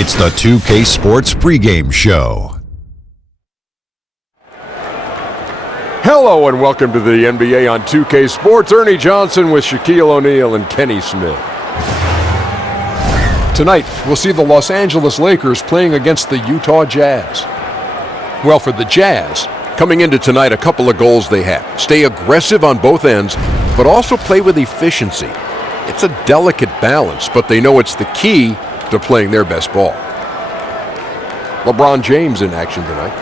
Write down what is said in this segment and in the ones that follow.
It's the 2K Sports pregame show. Hello and welcome to the NBA on 2K Sports. Ernie Johnson with Shaquille O'Neal and Kenny Smith. Tonight, we'll see the Los Angeles Lakers playing against the Utah Jazz. Well, for the Jazz, coming into tonight, a couple of goals they have. Stay aggressive on both ends, but also play with efficiency. It's a delicate balance, but they know it's the key to playing their best ball. LeBron James in action tonight.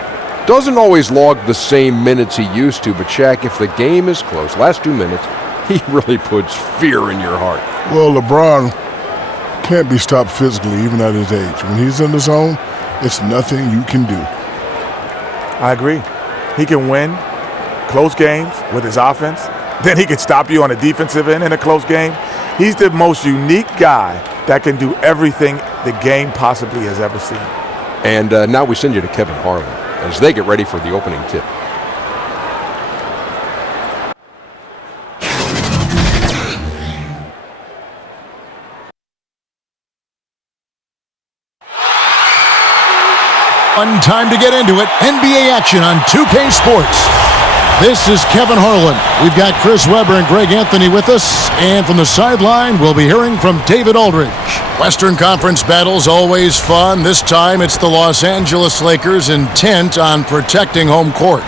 Doesn't always log the same minutes he used to, but Shaq, if the game is close, last 2 minutes, he really puts fear in your heart. Well, LeBron can't be stopped physically, even at his age. When he's in the zone, it's nothing you can do. I agree. He can win close games with his offense. Then he can stop you on the defensive end in a close game. He's the most unique guy that can do everything the game possibly has ever seen. And now we send you to Kevin Harlan as they get ready for the opening tip. One time to get into it. NBA action on 2K Sports. This is Kevin Harlan. We've got Chris Webber and Greg Anthony with us. And from the sideline, we'll be hearing from David Aldridge. Western Conference battles always fun. This time it's the Los Angeles Lakers intent on protecting home court.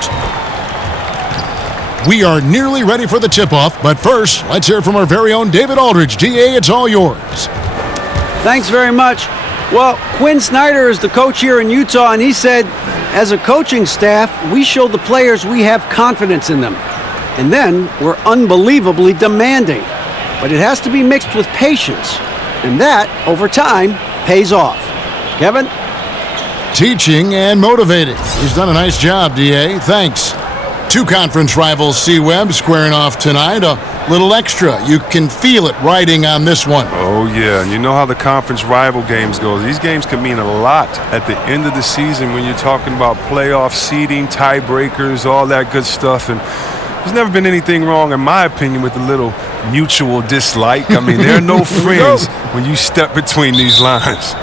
We are nearly ready for the tip-off, but first, let's hear from our very own David Aldridge. DA, it's all yours. Thanks very much. Well, Quinn Snyder is the coach here in Utah, and he said, as a coaching staff, we show the players we have confidence in them. And then we're unbelievably demanding. But it has to be mixed with patience. And that, over time, pays off. Kevin? Teaching and motivating. He's done a nice job, DA. Thanks. Two conference rivals, C-Web, squaring off tonight. A little extra. You can feel it riding on this one. Oh, yeah. You know how the conference rival games go. These games can mean a lot at the end of the season when you're talking about playoff seeding, tiebreakers, all that good stuff. And there's never been anything wrong, in my opinion, with a little mutual dislike. I mean, there are no friends when you step between these lines.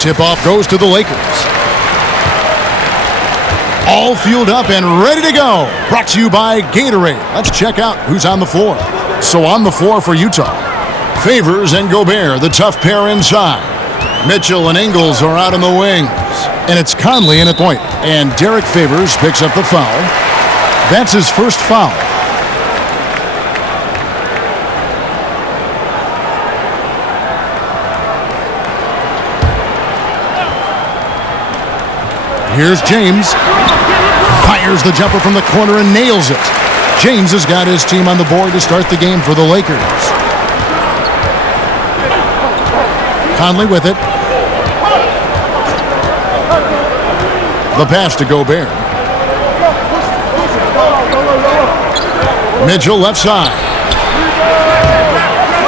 Tip-off goes to the Lakers. All fueled up and ready to go. Brought to you by Gatorade. Let's check out who's on the floor. So on the floor for Utah, Favors and Gobert, the tough pair inside. Mitchell and Ingles are out in the wings. And it's Conley in at point. And Derek Favors picks up the foul. That's his first foul. Here's James. Fires the jumper from the corner and nails it. James has got his team on the board to start the game for the Lakers. Conley with it. The pass to Gobert. Mitchell left side.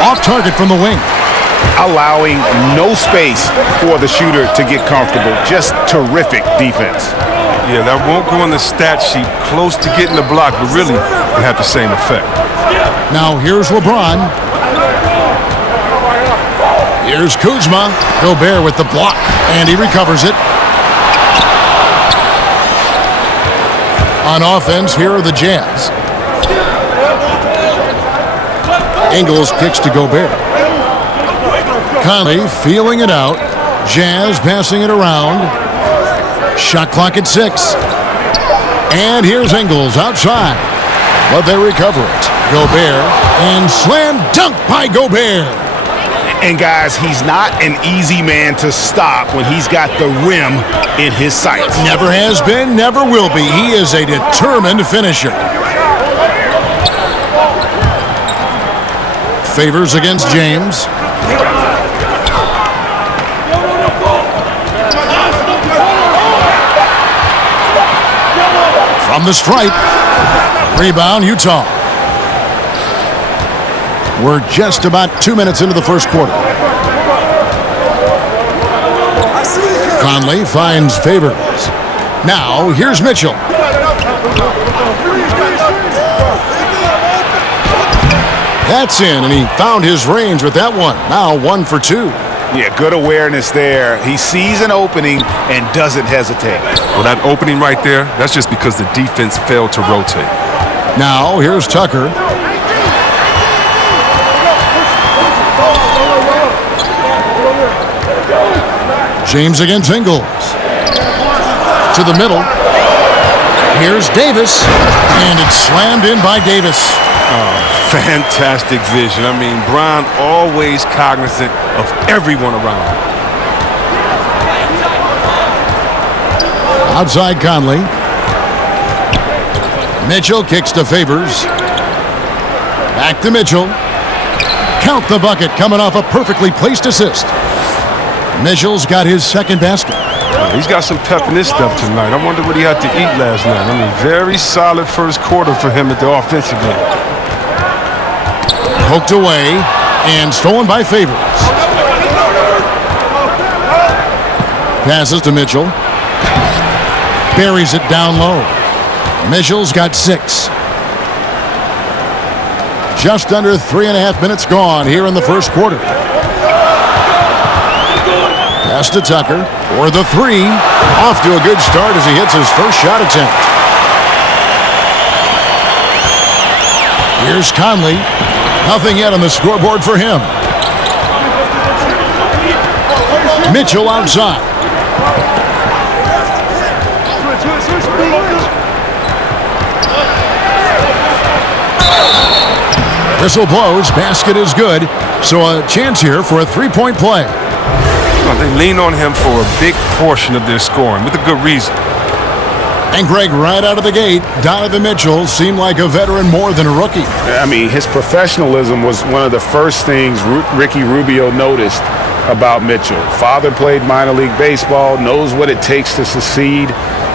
Off target from the wing. Allowing no space for the shooter to get comfortable. Just terrific defense. Yeah, that won't go on the stat sheet. Close to getting the block, but really it had the same effect. Now here's LeBron. Here's Kuzma. Gobert with the block, and he recovers it. On offense, here are the Jazz. Ingles kicks to Gobert. Conley feeling it out. Jazz passing it around. Shot clock at 6. And here's Ingles outside. But they recover it. Gobert. And slam dunk by Gobert. And guys, he's not an easy man to stop when he's got the rim in his sights. Never has been, never will be. He is a determined finisher. Favors against James. From the stripe. Rebound, Utah. We're just about 2 minutes into the first quarter. Conley finds Favors. Now, here's Mitchell. That's in, and he found his range with that one. Now 1 for 2. Yeah, good awareness there. He sees an opening and doesn't hesitate. Well, that opening right there, that's just because the defense failed to rotate. Now, here's Tucker. James against Ingles. To the middle. Here's Davis. And it's slammed in by Davis. Oh, fantastic vision. I mean, Brown always cognizant of everyone around him. Outside Conley. Mitchell kicks to Favors. Back to Mitchell. Count the bucket coming off a perfectly placed assist. Mitchell's got his second basket. He's got some pep in his step tonight. I wonder what he had to eat last night. I mean, very solid first quarter for him at the offensive end. Poked away and stolen by Favors. Passes to Mitchell. Buries it down low. Mitchell's got 6. Just under 3.5 minutes gone here in the first quarter. Pass to Tucker for the 3. Off to a good start as he hits his first shot attempt. Here's Conley. Nothing yet on the scoreboard for him. Mitchell outside. Whistle blows. Basket is good. So a chance here for a 3-point play. Well, they lean on him for a big portion of their scoring with a good reason. And Greg, right out of the gate, Donovan Mitchell seemed like a veteran more than a rookie. I mean, his professionalism was one of the first things Ricky Rubio noticed about Mitchell. Father played minor league baseball, knows what it takes to succeed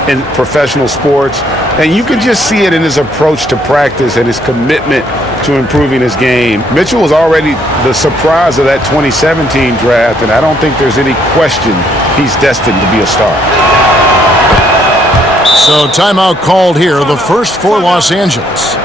in professional sports. And you can just see it in his approach to practice and his commitment to improving his game. Mitchell was already the surprise of that 2017 draft, and I don't think there's any question he's destined to be a star. So timeout called here, the first for Los Angeles.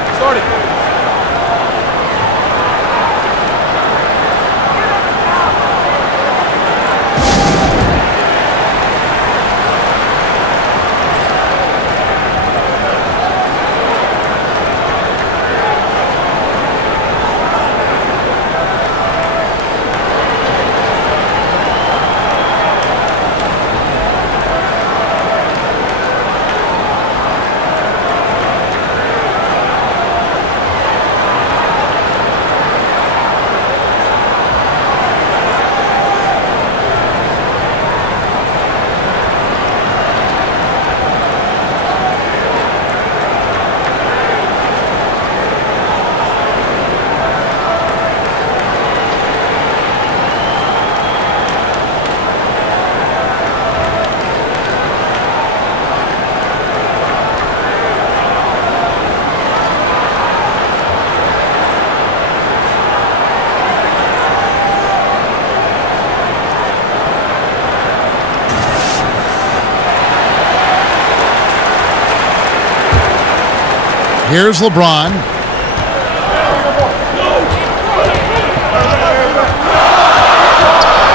Here's LeBron.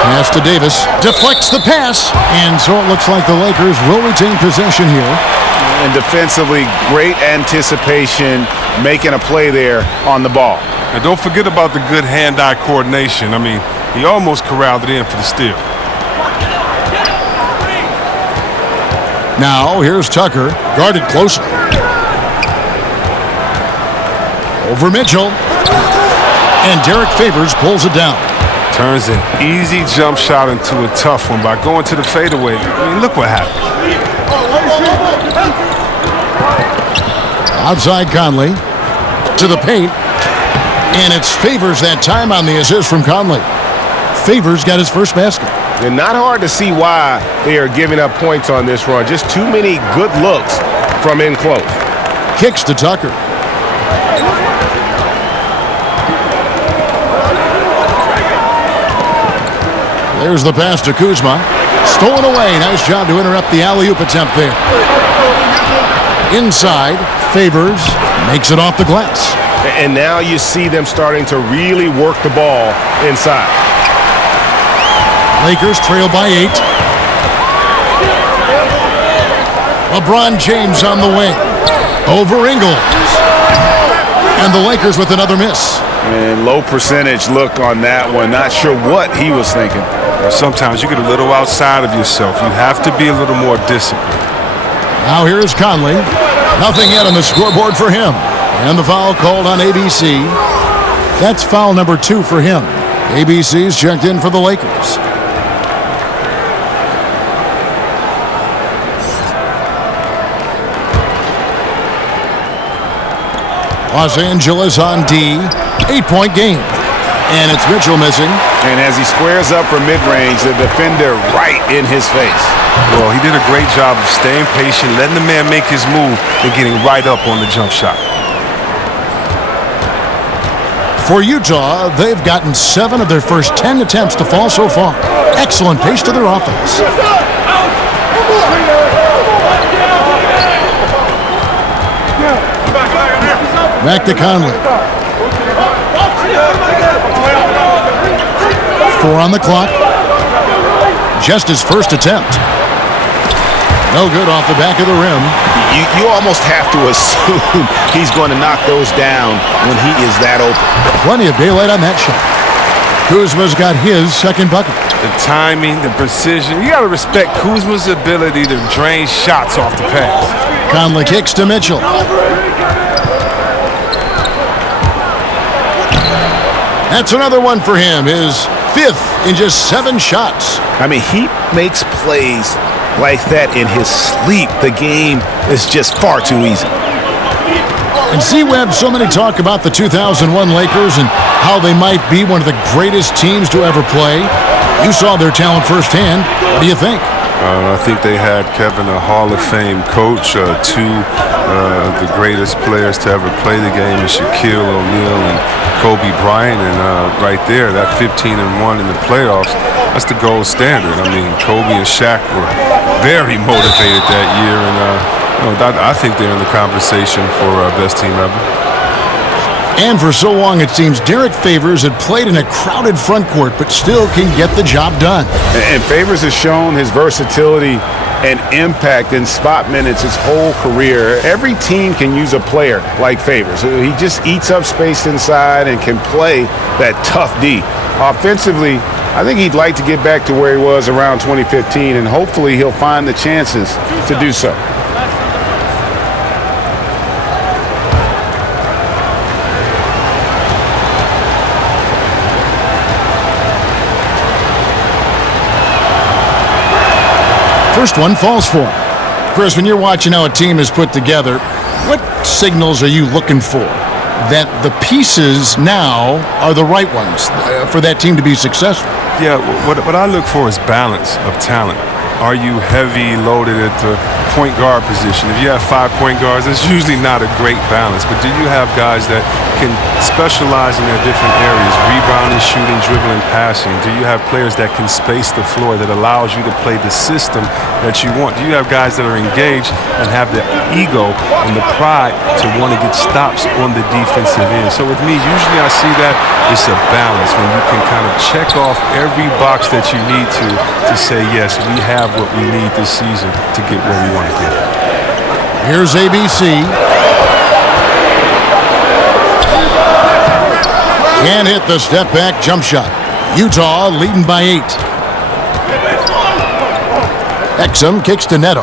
Pass to Davis. Deflects the pass. And so it looks like the Lakers will retain possession here. And defensively, great anticipation, making a play there on the ball. And don't forget about the good hand-eye coordination. I mean, he almost corralled it in for the steal. Now, here's Tucker, guarded closely. Over Mitchell. And Derek Favors pulls it down. Turns an easy jump shot into a tough one by going to the fadeaway. I mean, look what happened. Outside Conley. To the paint. And it's Favors that time on the assist from Conley. Favors got his first basket. And not hard to see why they are giving up points on this run. Just too many good looks from in close. Kicks to Tucker. There's the pass to Kuzma. Stolen away. Nice job to interrupt the alley-oop attempt there. Inside, Favors makes it off the glass. And now you see them starting to really work the ball inside. Lakers trail by 8. LeBron James on the wing. Over Ingles. And the Lakers with another miss. And low percentage look on that one. Not sure what he was thinking. Sometimes you get a little outside of yourself. You have to be a little more disciplined. Now here is Conley. Nothing yet on the scoreboard for him. And the foul called on ABC. That's foul number 2 for him. ABC's checked in for the Lakers. Los Angeles on D. 8-point game. And it's Mitchell missing. And as he squares up for mid-range, the defender right in his face. Well, he did a great job of staying patient, letting the man make his move, and getting right up on the jump shot. For Utah, they've gotten 7 of their first 10 attempts to fall so far. Excellent pace to their offense. Back to Conley. 4 on the clock. Just his first attempt. No good off the back of the rim. You almost have to assume he's going to knock those down when he is that open. Plenty of daylight on that shot. Kuzma's got his second bucket. The timing, the precision. You got to respect Kuzma's ability to drain shots off the pass. Conley kicks to Mitchell. That's another one for him. His 5th in just 7 shots. I mean, he makes plays like that in his sleep. The game is just far too easy. And C-Web, so many talk about the 2001 Lakers and how they might be one of the greatest teams to ever play. You saw their talent firsthand. What do you think? I think they had Kevin, a Hall of Fame coach, 2 of the greatest players to ever play the game, Shaquille O'Neal and Kobe Bryant. And right there, that 15-1 in the playoffs, that's the gold standard. I mean, Kobe and Shaq were very motivated that year, and I think they're in the conversation for best team ever. And for so long, it seems Derek Favors had played in a crowded front court, but still can get the job done. And Favors has shown his versatility and impact in spot minutes his whole career. Every team can use a player like Favors. He just eats up space inside and can play that tough D. Offensively, I think he'd like to get back to where he was around 2015, and hopefully he'll find the chances to do so. First one falls for him. Chris, when you're watching how a team is put together, what signals are you looking for that the pieces now are the right ones for that team to be successful? Yeah, what I look for is balance of talent. Are you heavy loaded at the point guard position? If you have 5 point guards, it's usually not a great balance. But do you have guys that can specialize in their different areas, rebounding, shooting, dribbling, passing? Do you have players that can space the floor that allows you to play the system that you want? Do you have guys that are engaged and have the ego and the pride to want to get stops on the defensive end? So with me, usually I see that it's a balance when you can kind of check off every box that you need to say, yes, we have what we need this season to get where we want to get. Here's ABC. Can't hit the step back jump shot. Utah leading by 8. Exum kicks to Neto.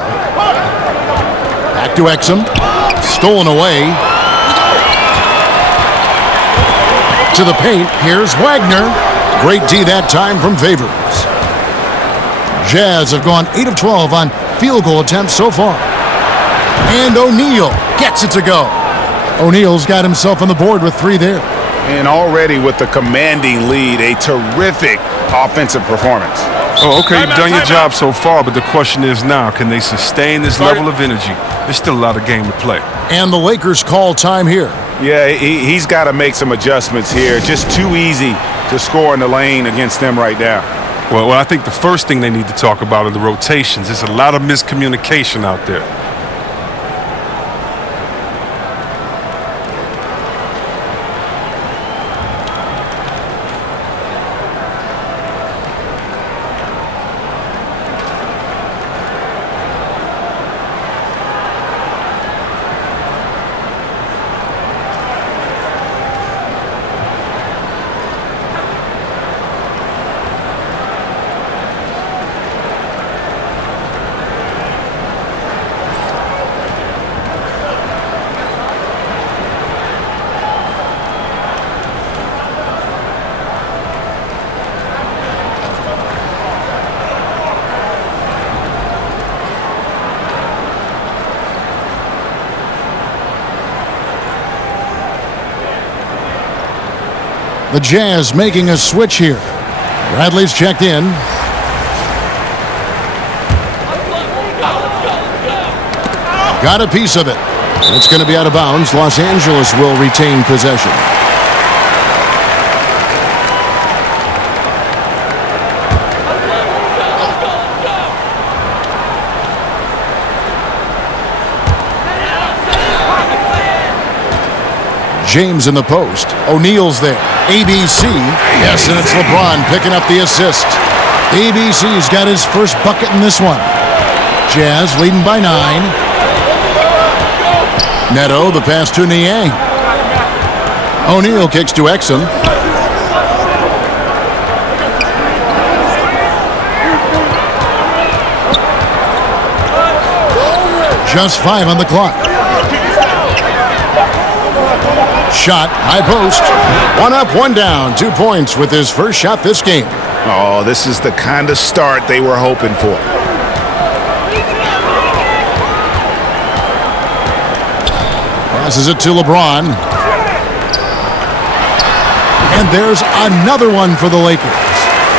Back to Exum. Stolen away. To the paint. Here's Wagner. Great D that time from Favors. Jazz have gone 8 of 12 on field goal attempts so far. And O'Neal gets it to go. O'Neal's got himself on the board with 3 there. And already with the commanding lead, a terrific offensive performance. Oh, okay, you've done your job so far, but the question is now, can they sustain this level of energy? There's still a lot of game to play. And the Lakers call time here. Yeah, he's got to make some adjustments here. Just too easy to score in the lane against them right now. Well, I think the first thing they need to talk about are the rotations. There's a lot of miscommunication out there. The Jazz making a switch here. Bradley's checked in. Got a piece of it. It's going to be out of bounds. Los Angeles will retain possession. James in the post. O'Neal's there. ABC. Yes, and it's LeBron picking up the assist. ABC's got his first bucket in this one. Jazz leading by 9. Neto, the pass to Niang. O'Neal kicks to Exum. Just 5 on the clock. Shot, high post. 1 up, 1 down. 2 points with his first shot this game. Oh, this is the kind of start they were hoping for. Passes it to LeBron. And there's another one for the Lakers.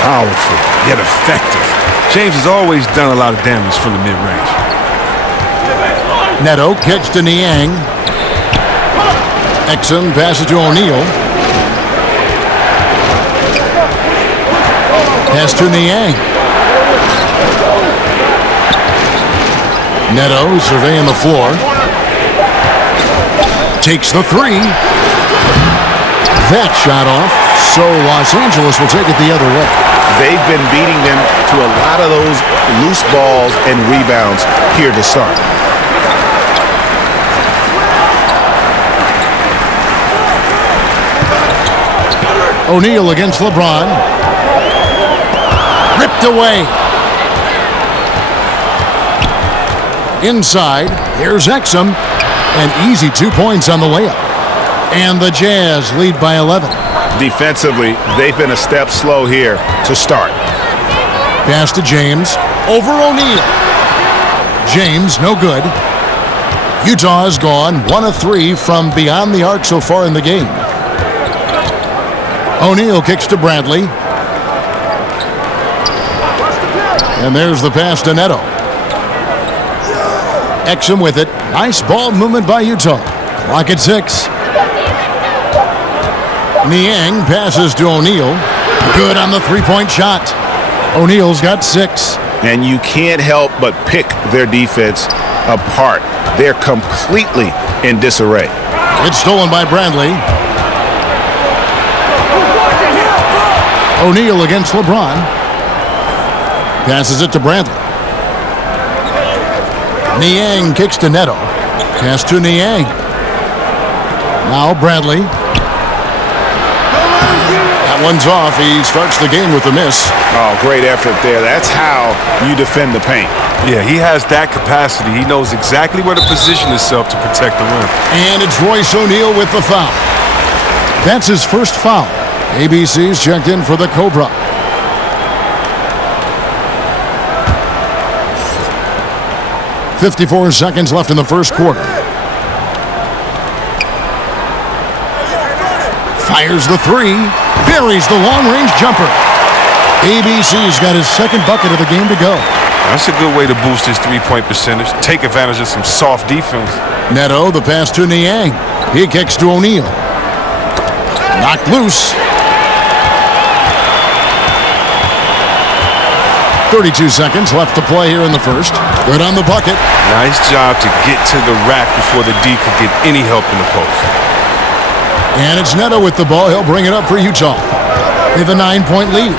Powerful, yet effective. James has always done a lot of damage from the mid-range. Neto kicks to Niang. Exum passes to O'Neal. Pass to Niang. Neto surveying the floor. Takes the 3. That shot off. So Los Angeles will take it the other way. They've been beating them to a lot of those loose balls and rebounds here to start. O'Neal against LeBron. Ripped away. Inside, here's Exum. An easy 2 points on the layup. And the Jazz lead by 11. Defensively, they've been a step slow here to start. Pass to James. Over O'Neal. James, no good. Utah has gone 1 of 3 from beyond the arc so far in the game. O'Neal kicks to Bradley. And there's the pass to Neto. Exum with it. Nice ball movement by Utah. Clock at 6. Niang passes to O'Neal. Good on the 3-point shot. O'Neal's got 6. And you can't help but pick their defense apart. They're completely in disarray. It's stolen by Bradley. O'Neal against LeBron. Passes it to Bradley. Niang kicks to Neto. Pass to Niang. Now Bradley. That one's off. He starts the game with a miss. Oh, great effort there. That's how you defend the paint. Yeah, he has that capacity. He knows exactly where to position himself to protect the rim. And it's Royce O'Neal with the foul. That's his first foul. ABC's checked in for the Cobra. .54 seconds left in the first quarter. Fires the 3. Buries the long-range jumper. ABC's got his second bucket of the game to go. That's a good way to boost his 3-point percentage. Take advantage of some soft defense. Neto, the pass to Niang. He kicks to O'Neal. Knocked loose. 32 seconds left to play here in the first. Good on the bucket. Nice job to get to the rack before the D could get any help in the post. And it's Neto with the ball. He'll bring it up for Utah. They have a 9-point lead.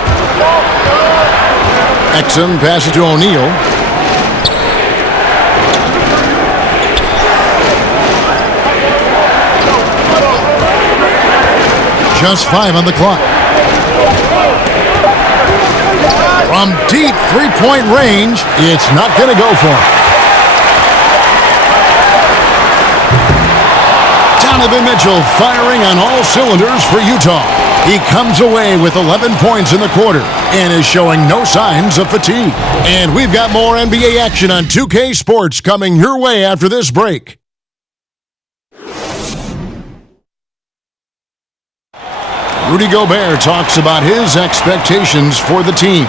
Exum passes to O'Neal. Just 5 on the clock. From deep 3-point range, it's not going to go for him. Donovan Mitchell firing on all cylinders for Utah. He comes away with 11 points in the quarter and is showing no signs of fatigue. And we've got more NBA action on 2K Sports coming your way after this break. Rudy Gobert talks about his expectations for the team.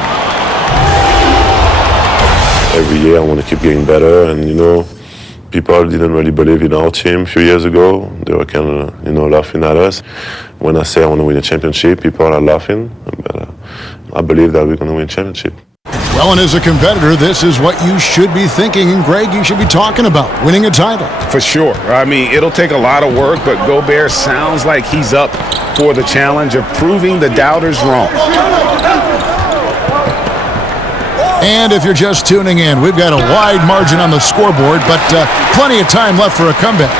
Every year I want to keep getting better, and people didn't really believe in our team a few years ago. They were kind of laughing at us. When I say I want to win a championship, people are laughing, but I believe that we're going to win a championship. Well, and as a competitor, this is what you should be thinking, and Greg, you should be talking about winning a title. For sure. I mean, it'll take a lot of work, but Gobert sounds like he's up for the challenge of proving the doubters wrong. And if you're just tuning in, we've got a wide margin on the scoreboard, but plenty of time left for a comeback.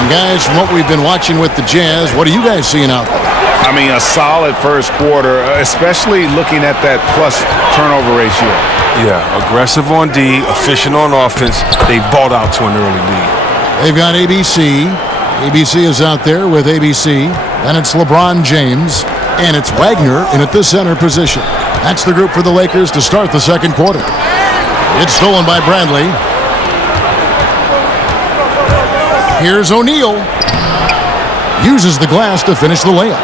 And guys, from what we've been watching with the Jazz, what are you guys seeing out there? I mean, a solid first quarter, especially looking at that plus turnover ratio. Yeah, aggressive on D, efficient on offense. They balled out to an early lead. They've got ABC. ABC is out there with ABC. Then it's LeBron James. And it's Wagner in at the center position. That's the group for the Lakers to start the second quarter. It's stolen by Bradley. Here's O'Neal. Uses the glass to finish the layup.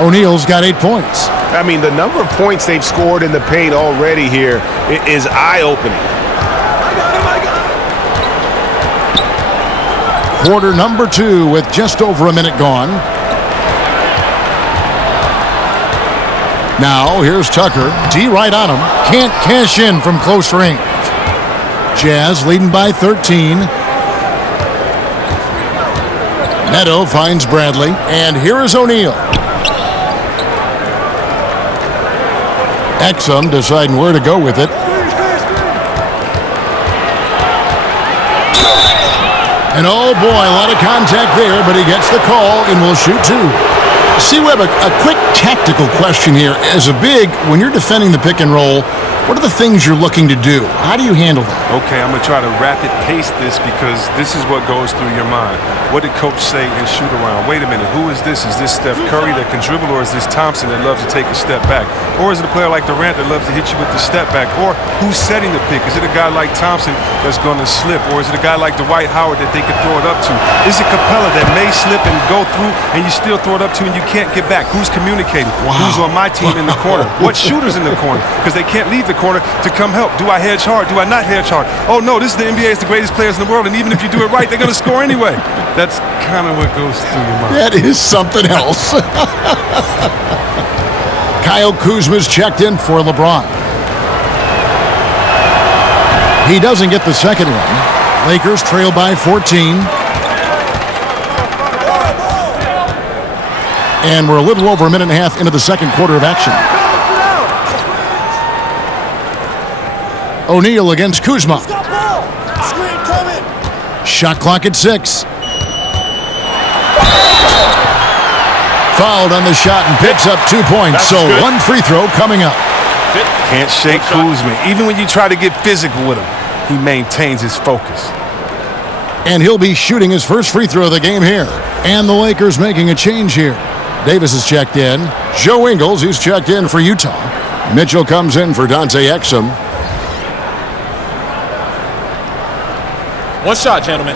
O'Neal's got 8 points. I mean, the number of points they've scored in the paint already here is eye-opening. Quarter number 2 with just over a minute gone. Now, here's Tucker. D right on him. Can't cash in from close range. Jazz leading by 13. Neto finds Bradley. And here is O'Neal. Exum deciding where to go with it. And oh boy, a lot of contact there, but he gets the call and will shoot 2. See, we have a quick tactical question here. As a big, when you're defending the pick and roll, what are the things you're looking to do? How do you handle that? Okay, I'm going to try to rapid pace this because this is what goes through your mind. What did coach say in shoot around? Wait a minute, who is this? Is this Steph Curry that can dribble, or is this Thompson that loves to take a step back? Or is it a player like Durant that loves to hit you with the step back? Or who's setting the pick? Is it a guy like Thompson that's going to slip? Or is it a guy like Dwight Howard that they could throw it up to? Is it Capella that may slip and go through and you still throw it up to and you can't get back? Who's communicating? Wow. Who's on my team in the corner? What shooter's in the corner? Because they can't leave the corner to come help. Do I hedge hard? Do I not hedge hard? Oh no, this is the NBA. It's the greatest players in the world, and even if you do it right, they're going to score anyway. That's kind of what goes through your mind. That is something else. Kyle Kuzma's checked in for LeBron. He doesn't get the second one. Lakers trail by 14. And we're a little over a minute and a half into the second quarter of action. O'Neal against Kuzma. Shot clock at 6. Fouled on the shot and picks up 2 points. So good. One free throw coming up. Can't shake Kuzma. Even when you try to get physical with him, he maintains his focus. And he'll be shooting his first free throw of the game here. And the Lakers making a change here. Davis is checked in. Joe Ingles, he's checked in for Utah. Mitchell comes in for Dante Exum. One shot, gentlemen.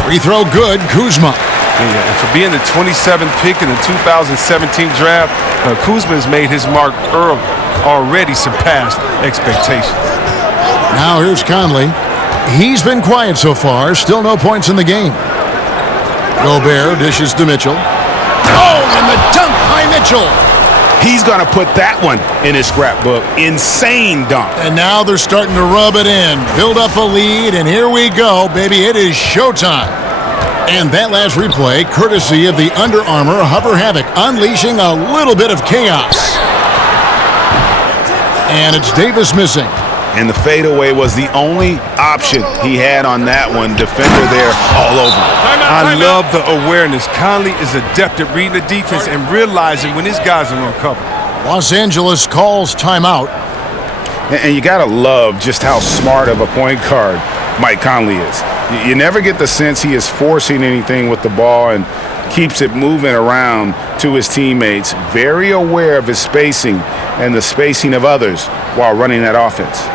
Free throw good, Kuzma. Yeah, and for being the 27th pick in the 2017 draft, Kuzma has made his mark early, already surpassed expectations. Now here's Conley. He's been quiet so far, still no points in the game. Gobert dishes to Mitchell. Oh, and the dunk by Mitchell. He's going to put that one in his scrapbook. Insane dunk. And now they're starting to rub it in. Build up a lead, and here we go, baby. It is showtime. And that last replay, courtesy of the Under Armour Hover Havoc, unleashing a little bit of chaos. And it's Davis missing. And the fadeaway was the only option he had on that one. Defender there all over. I love the awareness. Conley is adept at reading the defense and realizing when his guys are on cover. Los Angeles calls timeout. And you got to love just how smart of a point guard Mike Conley is. You never get the sense he is forcing anything with the ball and keeps it moving around to his teammates. Very aware of his spacing and the spacing of others while running that offense.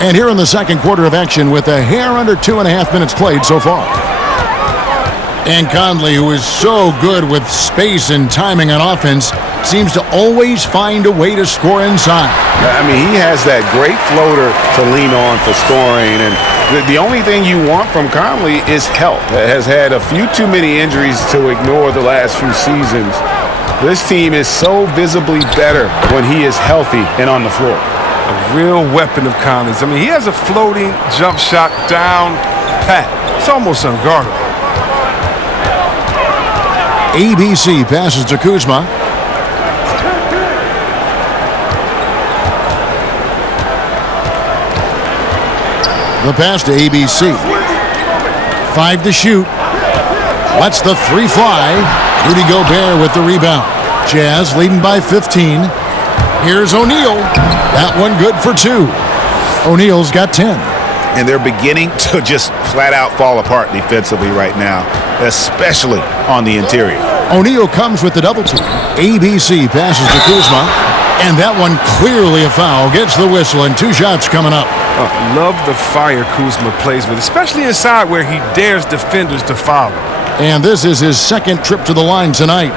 And here in the second quarter of action with a hair under 2.5 minutes played so far. And Conley, who is so good with space and timing on offense, seems to always find a way to score inside. I mean, he has that great floater to lean on for scoring. And the only thing you want from Conley is health. Has had a few too many injuries to ignore the last few seasons. This team is so visibly better when he is healthy and on the floor. A real weapon of Conley's. I mean, he has a floating jump shot down pat. It's almost unguardable. ABC passes to Kuzma. The pass to ABC. 5 to shoot. Lets the 3 fly. Rudy Gobert with the rebound. Jazz leading by 15. Here's O'Neal. That one good for 2. O'Neal's got 10. And they're beginning to just flat out fall apart defensively right now, especially on the interior. O'Neal comes with the double team. ABC passes to Kuzma. And that one clearly a foul. Gets the whistle and 2 shots coming up. Love the fire Kuzma plays with, especially inside where he dares defenders to foul. And this is his second trip to the line tonight.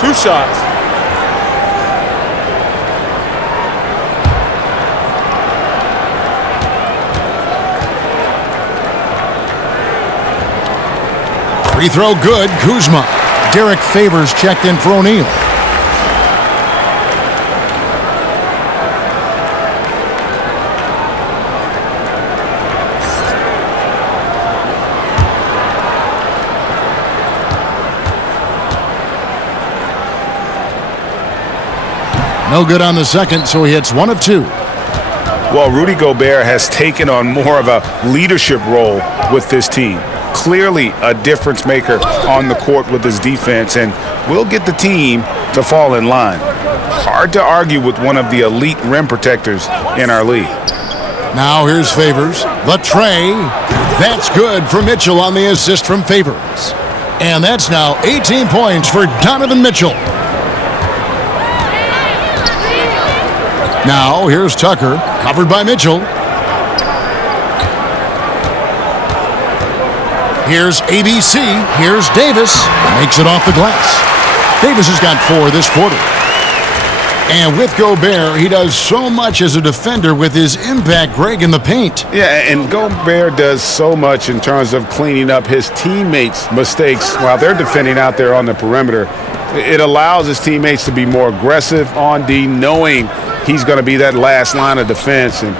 Two shots. Free throw good. Kuzma. Derek Favors checked in for O'Neal. No good on the second, so he hits 1 of 2. Well, Rudy Gobert has taken on more of a leadership role with this team. Clearly a difference maker on the court with his defense, and will get the team to fall in line. Hard to argue with one of the elite rim protectors in our league. Now here's Favors. The tray. That's good for Mitchell on the assist from Favors. And that's now 18 points for Donovan Mitchell. Now here's Tucker, covered by Mitchell. Here's ABC. Here's Davis. Makes it off the glass. Davis has got 4 this quarter. And with Gobert, he does so much as a defender with his impact, Greg, in the paint. Yeah, and Gobert does so much in terms of cleaning up his teammates' mistakes while they're defending out there on the perimeter. It allows his teammates to be more aggressive on D, knowing he's going to be that last line of defense. And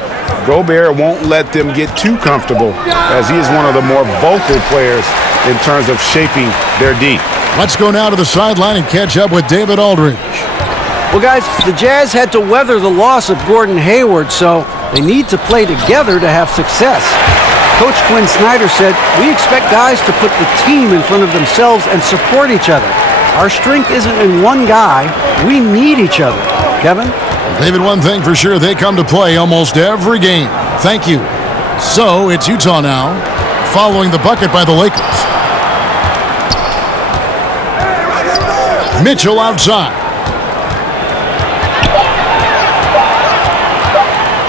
Gobert won't let them get too comfortable, as he is one of the more vocal players in terms of shaping their D. Let's go now to the sideline and catch up with David Aldridge. Well, guys, the Jazz had to weather the loss of Gordon Hayward, so they need to play together to have success. Coach Quinn Snyder said, "We expect guys to put the team in front of themselves and support each other. Our strength isn't in one guy. We need each other." Kevin? David, one thing for sure, they come to play almost every game. Thank you. So it's Utah now, following the bucket by the Lakers. Mitchell outside.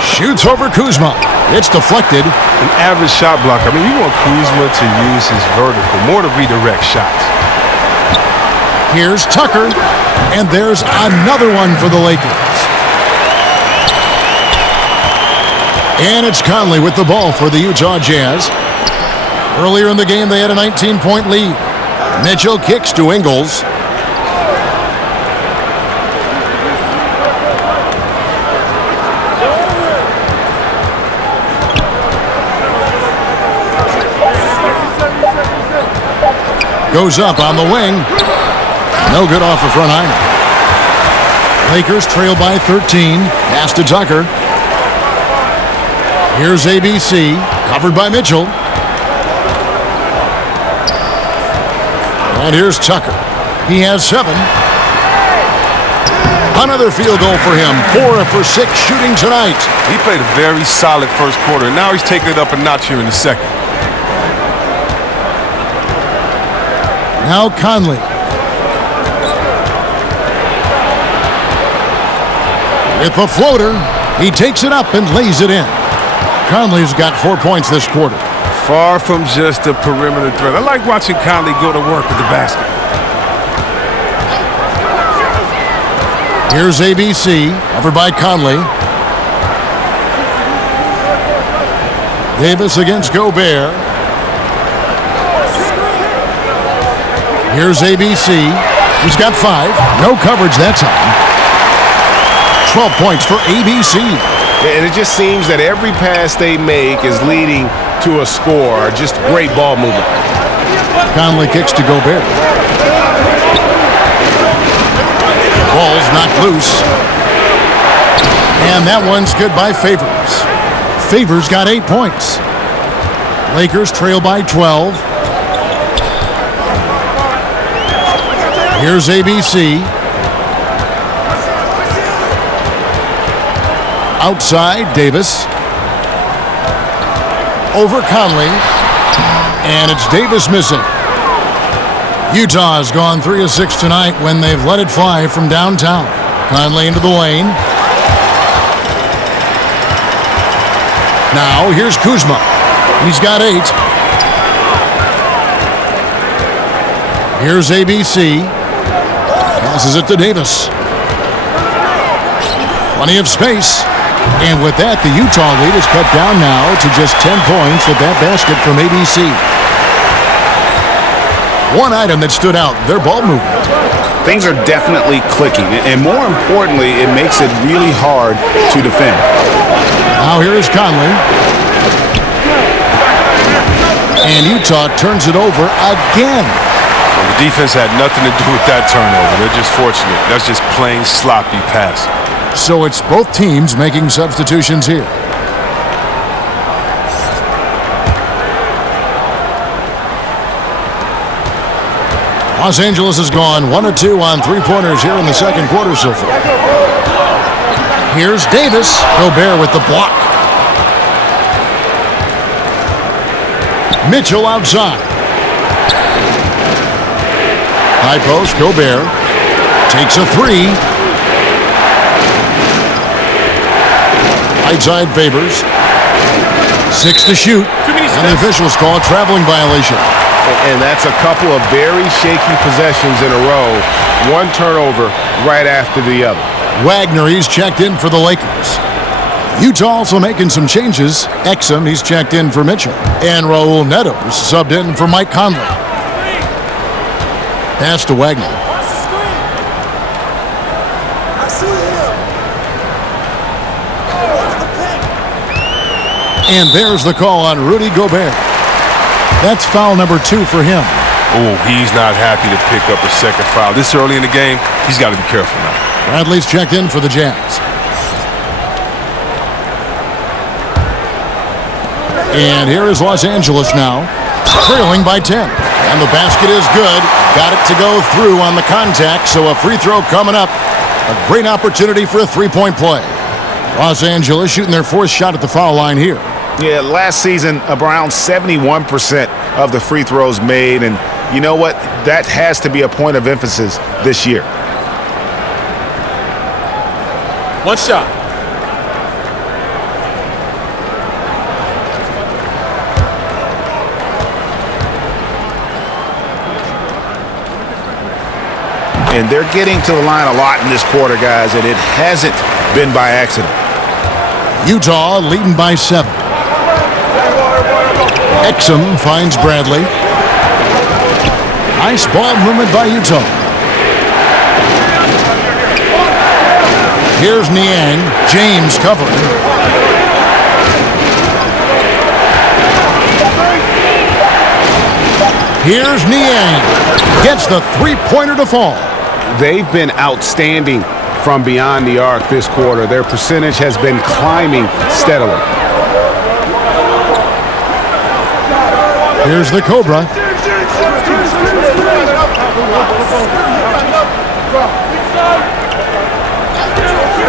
Shoots over Kuzma. It's deflected. An average shot blocker. I mean, you want Kuzma to use his vertical more to redirect shots. Here's Tucker, and there's another one for the Lakers. And it's Conley with the ball for the Utah Jazz. Earlier in the game, they had a 19-point lead. Mitchell kicks to Ingles. Goes up on the wing. No good off the front iron. Lakers trail by 13. Pass to Tucker. Here's ABC, covered by Mitchell. And here's Tucker. He has 7. Another field goal for him. 4 for 6 shooting tonight. He played a very solid first quarter, and now he's taking it up a notch here in the second. Now Conley. With the floater, he takes it up and lays it in. Conley's got 4 points this quarter. Far from just a perimeter threat. I like watching Conley go to work with the basket. Here's ABC, covered by Conley. Davis against Gobert. Here's ABC. He's got 5. No coverage that time. 12 points for ABC. And it just seems that every pass they make is leading to a score. Just great ball movement. Conley kicks to Gobert. Ball's knocked loose. And that one's good by Favors. Favors got 8 points. Lakers trail by 12. Here's ABC. Outside, Davis. Over Conley. And it's Davis missing. Utah has gone 3 of 6 tonight when they've let it fly from downtown. Conley into the lane. Now, here's Kuzma. He's got 8. Here's ABC. Passes it to Davis. Plenty of space. And with that, the Utah lead is cut down now to just 10 points with that basket from ABC. One item that stood out, their ball movement. Things are definitely clicking, and more importantly, it makes it really hard to defend. Now here is Conley. And Utah turns it over again. Well, the defense had nothing to do with that turnover. They're just fortunate. That's just plain sloppy pass. So it's both teams making substitutions here. Los Angeles has gone 1 of 2 on three-pointers here in the second quarter so far. Here's Davis. Gobert with the block. Mitchell outside. High post, Gobert takes a 3. Right side Favors. 6 to shoot. And the officials call a traveling violation. And that's a couple of very shaky possessions in a row. One turnover right after the other. Wagner, he's checked in for the Lakers. Utah also making some changes. Exum, he's checked in for Mitchell. And Raul Neto's subbed in for Mike Conley. Pass to Wagner. And there's the call on Rudy Gobert. That's foul number 2 for him. Oh, he's not happy to pick up a second foul. This early in the game, he's got to be careful now. Bradley's checked in for the Jazz. And here is Los Angeles now, trailing by 10. And the basket is good. Got it to go through on the contact, so a free throw coming up. A great opportunity for a three-point play. Los Angeles shooting their 4th shot at the foul line here. Yeah, last season, around 71% of the free throws made. And you know what? That has to be a point of emphasis this year. One shot. And they're getting to the line a lot in this quarter, guys, and it hasn't been by accident. Utah leading by 7. Exum finds Bradley. Nice ball movement by Utah. Here's Niang. James covering. Here's Niang. Gets the three-pointer to fall. They've been outstanding from beyond the arc this quarter. Their percentage has been climbing steadily. Here's the Cobra.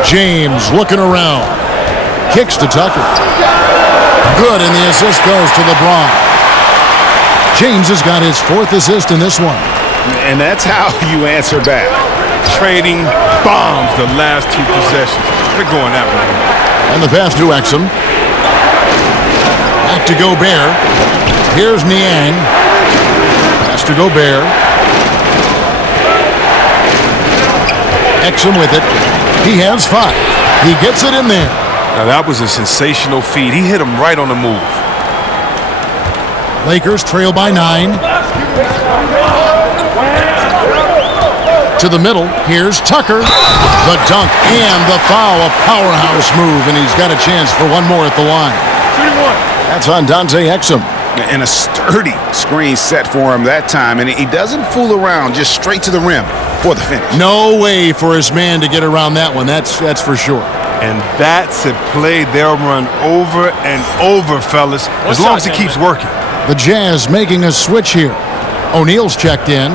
James looking around. Kicks to Tucker. Good, and the assist goes to LeBron. James has got his 4th assist in this one. And that's how you answer back. Trading bombs the last 2 possessions. They're going that way. And the pass to Exum. Back to Gobert. Here's Niang. Pass to Gobert. Exum with it. He has 5. He gets it in there. Now that was a sensational feed. He hit him right on the move. Lakers trail by 9. To the middle. Here's Tucker. The dunk and the foul. A powerhouse move, and he's got a chance for one more at the line. That's on Dante Exum. And a sturdy screen set for him that time, and he doesn't fool around, just straight to the rim for the finish. No way for his man to get around that one. That's for sure. And that's a play they'll run over and over, fellas, as long as he keeps working. The Jazz making a switch here. O'Neal's checked in.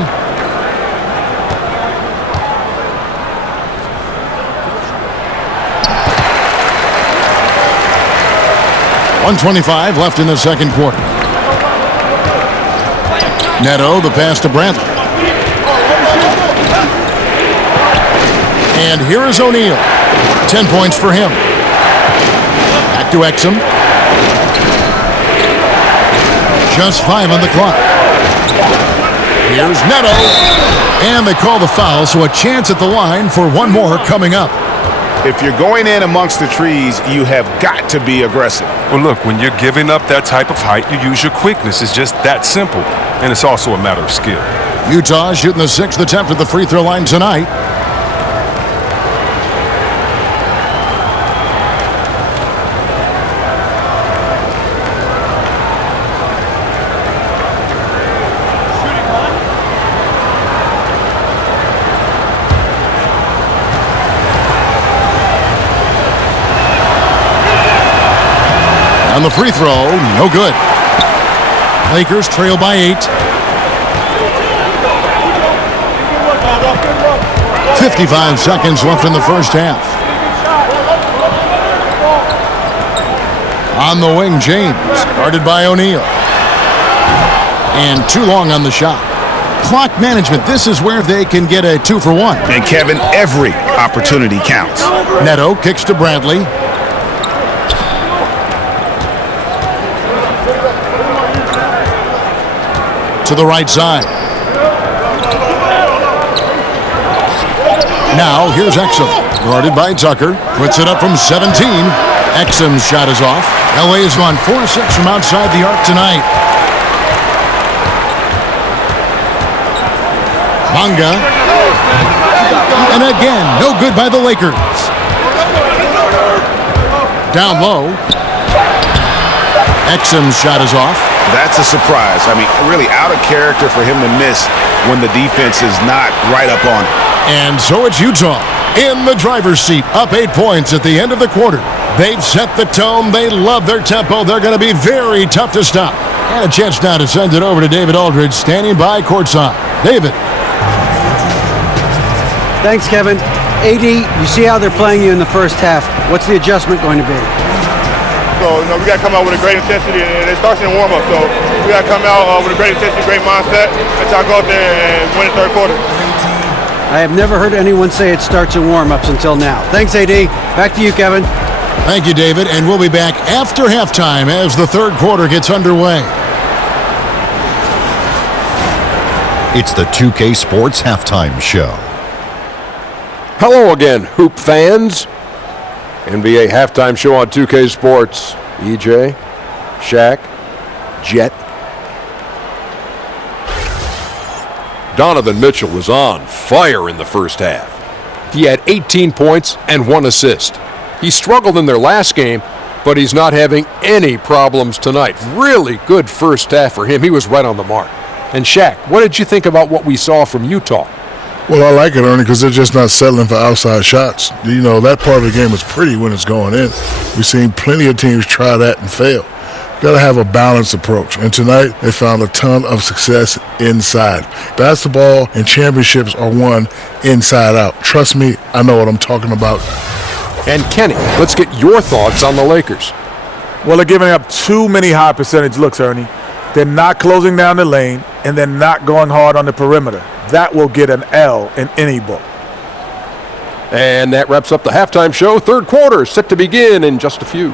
.125 left in the second quarter. Neto, the pass to Brantley. And here is O'Neal. 10 points for him. Back to Exum. Just 5 on the clock. Here's Neto. And they call the foul, so a chance at the line for one more coming up. If you're going in amongst the trees, you have got to be aggressive. Well, look, when you're giving up that type of height, you use your quickness. It's just that simple. And it's also a matter of skill. Utah shooting the 6th attempt at the free throw line tonight. On the free throw, no good. Lakers trail by 8. 55 seconds left in the first half. On the wing, James, guarded by O'Neal. And too long on the shot. Clock management, this is where they can get a 2 for 1. And Kevin, every opportunity counts. Neto kicks to Brantley. To the right side. Now here's Exum, guarded by Tucker. Puts it up from 17. Exum's shot is off. LA has gone 4-6 from outside the arc tonight. Manga. And again, no good by the Lakers. Down low. Exum's shot is off. That's a surprise. I mean, really out of character for him to miss when the defense is not right up on it. And so it's Utah in the driver's seat, up 8 points at the end of the quarter. They've set the tone. They love their tempo. They're going to be very tough to stop. And a chance now to send it over to David Aldridge, standing by courtside. David. Thanks, Kevin. AD, you see how they're playing you in the first half. What's the adjustment going to be? So, we got to come out with a great intensity, and it starts in warm-up. So, we got to come out with a great intensity, great mindset, and try to go out there and win the third quarter. I have never heard anyone say it starts in warm-ups until now. Thanks, AD. Back to you, Kevin. Thank you, David. And we'll be back after halftime as the third quarter gets underway. It's the 2K Sports Halftime Show. Hello again, Hoop fans. NBA halftime show on 2K Sports. EJ, Shaq, Jet. Donovan Mitchell was on fire in the first half. He had 18 points and 1 assist. He struggled in their last game, but he's not having any problems tonight. Really good first half for him. He was right on the mark. And Shaq, what did you think about what we saw from Utah? Well, I like it, Ernie, because they're just not settling for outside shots. You know, that part of the game is pretty when it's going in. We've seen plenty of teams try that and fail. Got to have a balanced approach. And tonight, they found a ton of success inside. Basketball and championships are won inside out. Trust me, I know what I'm talking about. And Kenny, let's get your thoughts on the Lakers. Well, they're giving up too many high percentage looks, Ernie. They're not closing down the lane, and they're not going hard on the perimeter. That will get an L in any book. And that wraps up the halftime show. Third quarter set to begin in just a few.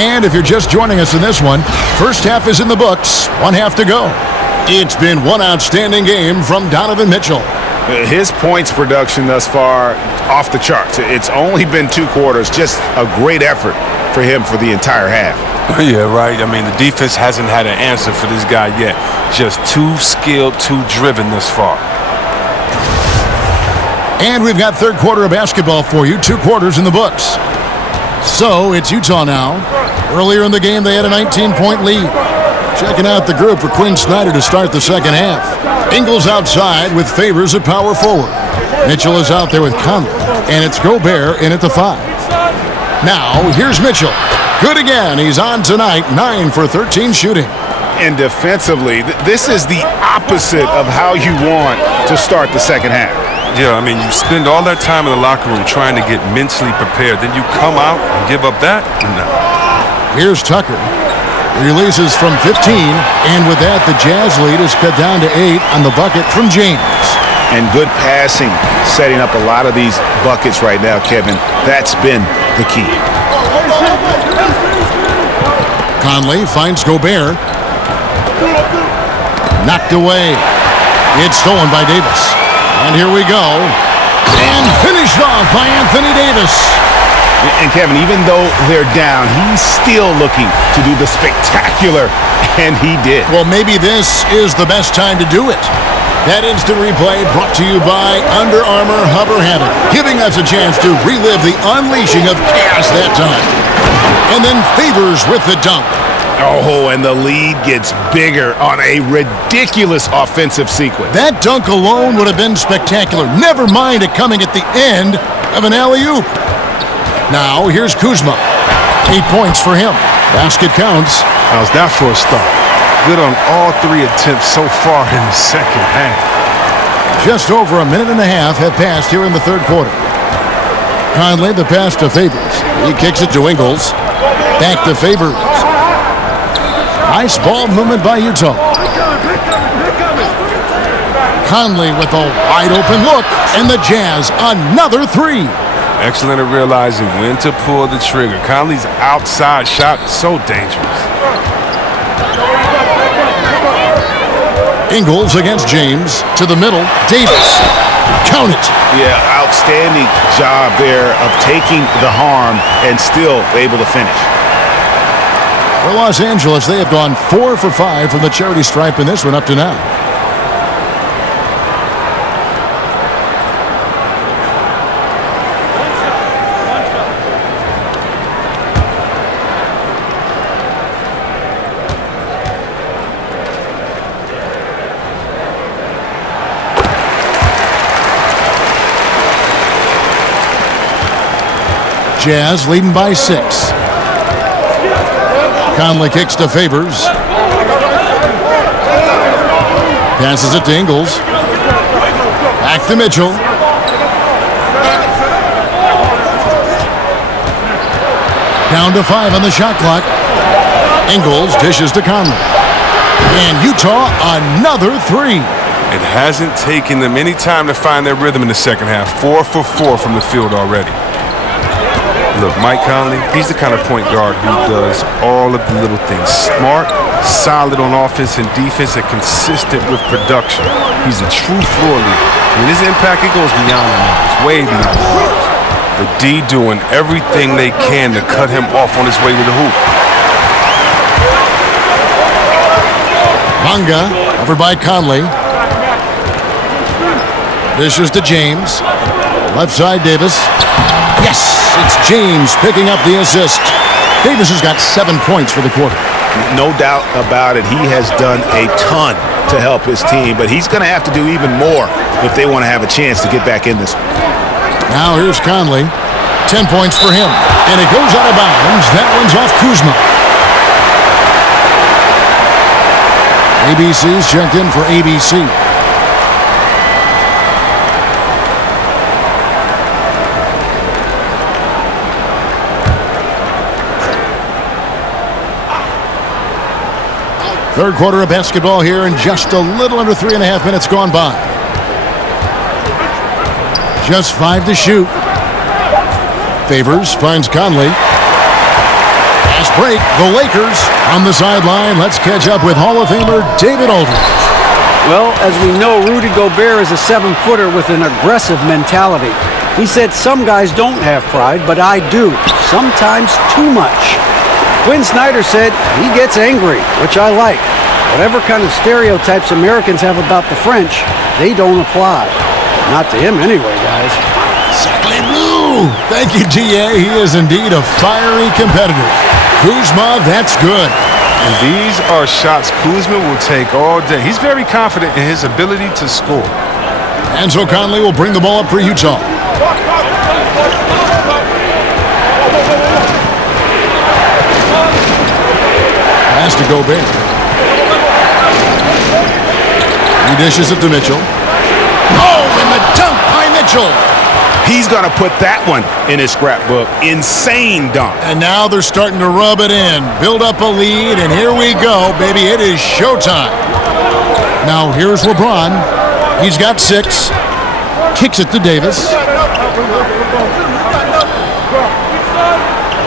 And if you're just joining us in this one, first half is in the books, one half to go. It's been one outstanding game from Donovan Mitchell. His points production thus far, off the charts. It's only been 2 quarters, just a great effort for him for the entire half. Yeah, right. I mean, the defense hasn't had an answer for this guy yet. Just too skilled, too driven thus far. And we've got third quarter of basketball for you, 2 quarters in the books. So it's Utah now. Earlier in the game, they had a 19-point lead. Checking out the group for Quinn Snyder to start the second half. Ingles outside with Favors at power forward. Mitchell is out there with Conley, and it's Gobert in at the 5. Now, here's Mitchell. Good again. He's on tonight, 9 for 13 shooting. And defensively, this is the opposite of how you want to start the second half. Yeah, I mean, you spend all that time in the locker room trying to get mentally prepared. Then you come out and give up that? No. Here's Tucker. Releases from 15, and with that, the Jazz lead is cut down to 8 on the bucket from James. And good passing, setting up a lot of these buckets right now, Kevin. That's been the key. Conley finds Gobert. Knocked away. It's stolen by Davis. And here we go. And finished off by Anthony Davis. And Kevin, even though they're down, he's still looking to do the spectacular, and he did. Well, maybe this is the best time to do it. That instant replay brought to you by Under Armour Hover Habit, giving us a chance to relive the unleashing of chaos that time. And then Favors with the dunk. Oh, and the lead gets bigger on a ridiculous offensive sequence. That dunk alone would have been spectacular. Never mind it coming at the end of an alley-oop. Now, here's Kuzma. 8 points for him. Basket counts. How's that for a start? Good on all 3 attempts so far in the second half. Just over a minute and a half have passed here in the third quarter. Conley, the pass to Favors. He kicks it to Ingles. Back to Favors. Nice ball movement by Utah. Conley with a wide open look, and the Jazz another 3. Excellent at realizing when to pull the trigger. Conley's outside shot is so dangerous. Ingles against James. To the middle. Davis. Count it. Yeah, outstanding job there of taking the harm and still able to finish. For Los Angeles, they have gone 4 for 5 from the charity stripe in this one up to now. Jazz leading by 6. Conley kicks to Favors. Passes it to Ingles. Back to Mitchell. Down to 5 on the shot clock. Ingles dishes to Conley. And Utah another 3. It hasn't taken them any time to find their rhythm in the second half. 4 for 4 from the field already. Look, Mike Conley, he's the kind of point guard who does all of the little things. Smart, solid on offense and defense, and consistent with production. He's a true floor leader. And his impact, it goes beyond the numbers, way beyond the numbers. The D doing everything they can to cut him off on his way to the hoop. Manga, over by Conley. Dishes to James. Left side, Davis. Yes, it's James picking up the assist. Davis has got 7 points for the quarter. No doubt about it. He has done a ton to help his team, but he's going to have to do even more if they want to have a chance to get back in this one. Now here's Conley. 10 points for him. And it goes out of bounds. That one's off Kuzma. ABC's checked in for ABC. Third quarter of basketball here, and just a little under 3.5 minutes gone by. Just 5 to shoot. Favors finds Conley. Fast break. The Lakers on the sideline. Let's catch up with Hall of Famer David Aldridge. Well, as we know, Rudy Gobert is a 7-footer with an aggressive mentality. He said some guys don't have pride, but I do. Sometimes too much. Quinn Snyder said he gets angry, which I like. Whatever kind of stereotypes Americans have about the French, they don't apply. Not to him anyway, guys. Sackley Blue. Thank you, DA. He is indeed a fiery competitor. Kuzma, that's good. And these are shots Kuzma will take all day. He's very confident in his ability to score. And so Conley will bring the ball up for Utah. Pass to Gobert. He dishes it to Mitchell. Oh, and the dunk by Mitchell. He's going to put that one in his scrapbook. Insane dunk. And now they're starting to rub it in. Build up a lead, and here we go, baby. It is showtime. Now here's LeBron. He's got 6. Kicks it to Davis.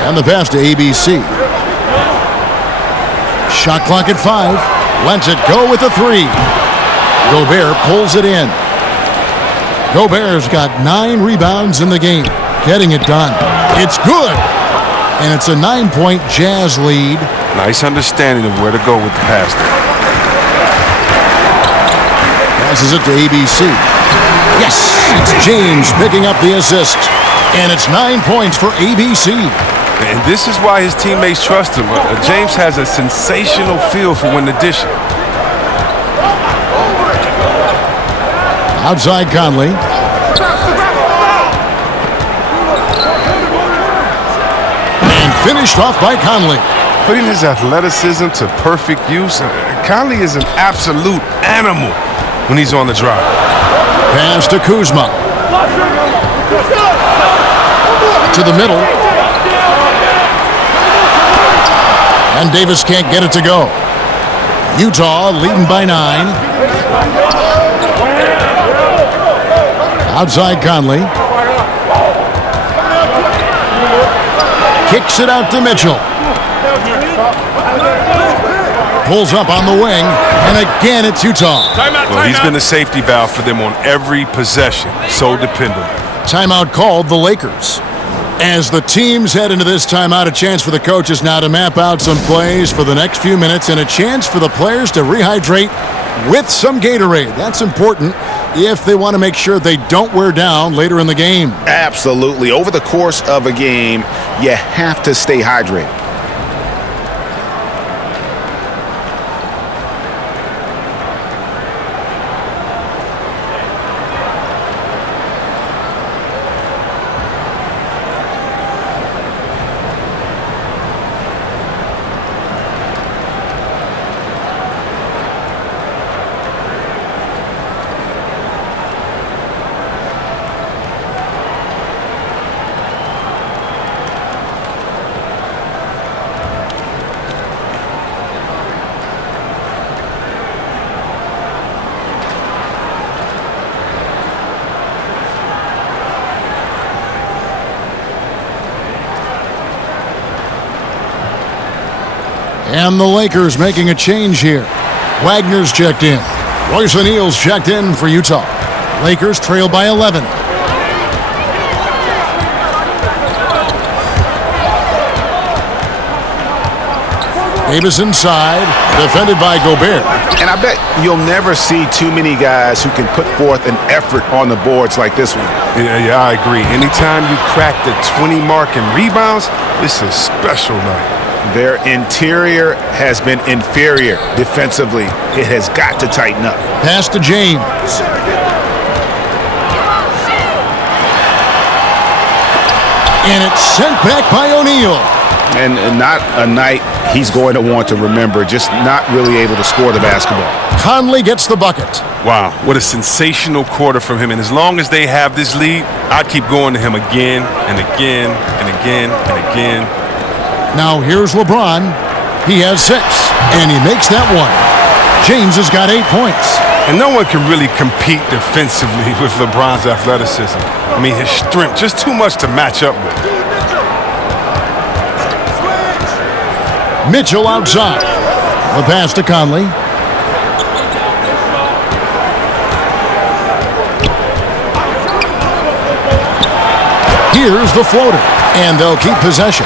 And the pass to ABC. Shot clock at 5. Lets it go with a 3. Gobert pulls it in. Gobert's got 9 rebounds in the game. Getting it done. It's good. And it's a 9-point Jazz lead. Nice understanding of where to go with the pass there. Passes it to ABC. Yes, it's James picking up the assist. And it's 9 points for ABC. And this is why his teammates trust him. James has a sensational feel for when to dish it. Outside Conley. And finished off by Conley. Putting his athleticism to perfect use. Conley is an absolute animal when he's on the drive. Pass to Kuzma. To the middle. And Davis can't get it to go. Utah leading by 9. Outside Conley. Kicks it out to Mitchell. Pulls up on the wing. And again, it's Utah. Well, he's been the safety valve for them on every possession. So dependable. Timeout called the Lakers. As the teams head into this timeout, a chance for the coaches now to map out some plays for the next few minutes and a chance for the players to rehydrate with some Gatorade. That's important if they want to make sure they don't wear down later in the game. Absolutely. Over the course of a game, you have to stay hydrated. And the Lakers making a change here. Wagner's checked in. Royce O'Neal's checked in for Utah. Lakers trail by 11. Davis inside, defended by Gobert. And I bet you'll never see too many guys who can put forth an effort on the boards like this one. Yeah, I agree. Anytime you crack the 20 mark in rebounds, it's a special night. Their interior has been inferior defensively. It has got to tighten up. Pass to James. And it's sent back by O'Neal. And not a night he's going to want to remember, just not really able to score the basketball. Conley gets the bucket. Wow, what a sensational quarter from him. And as long as they have this lead, I'd keep going to him again and again and again and again. Now here's LeBron. He has 6. And he makes that one. James has got 8 points. And no one can really compete defensively with LeBron's athleticism. I mean, his strength, just too much to match up with. Mitchell outside. The pass to Conley. Here's the floater, and they'll keep possession.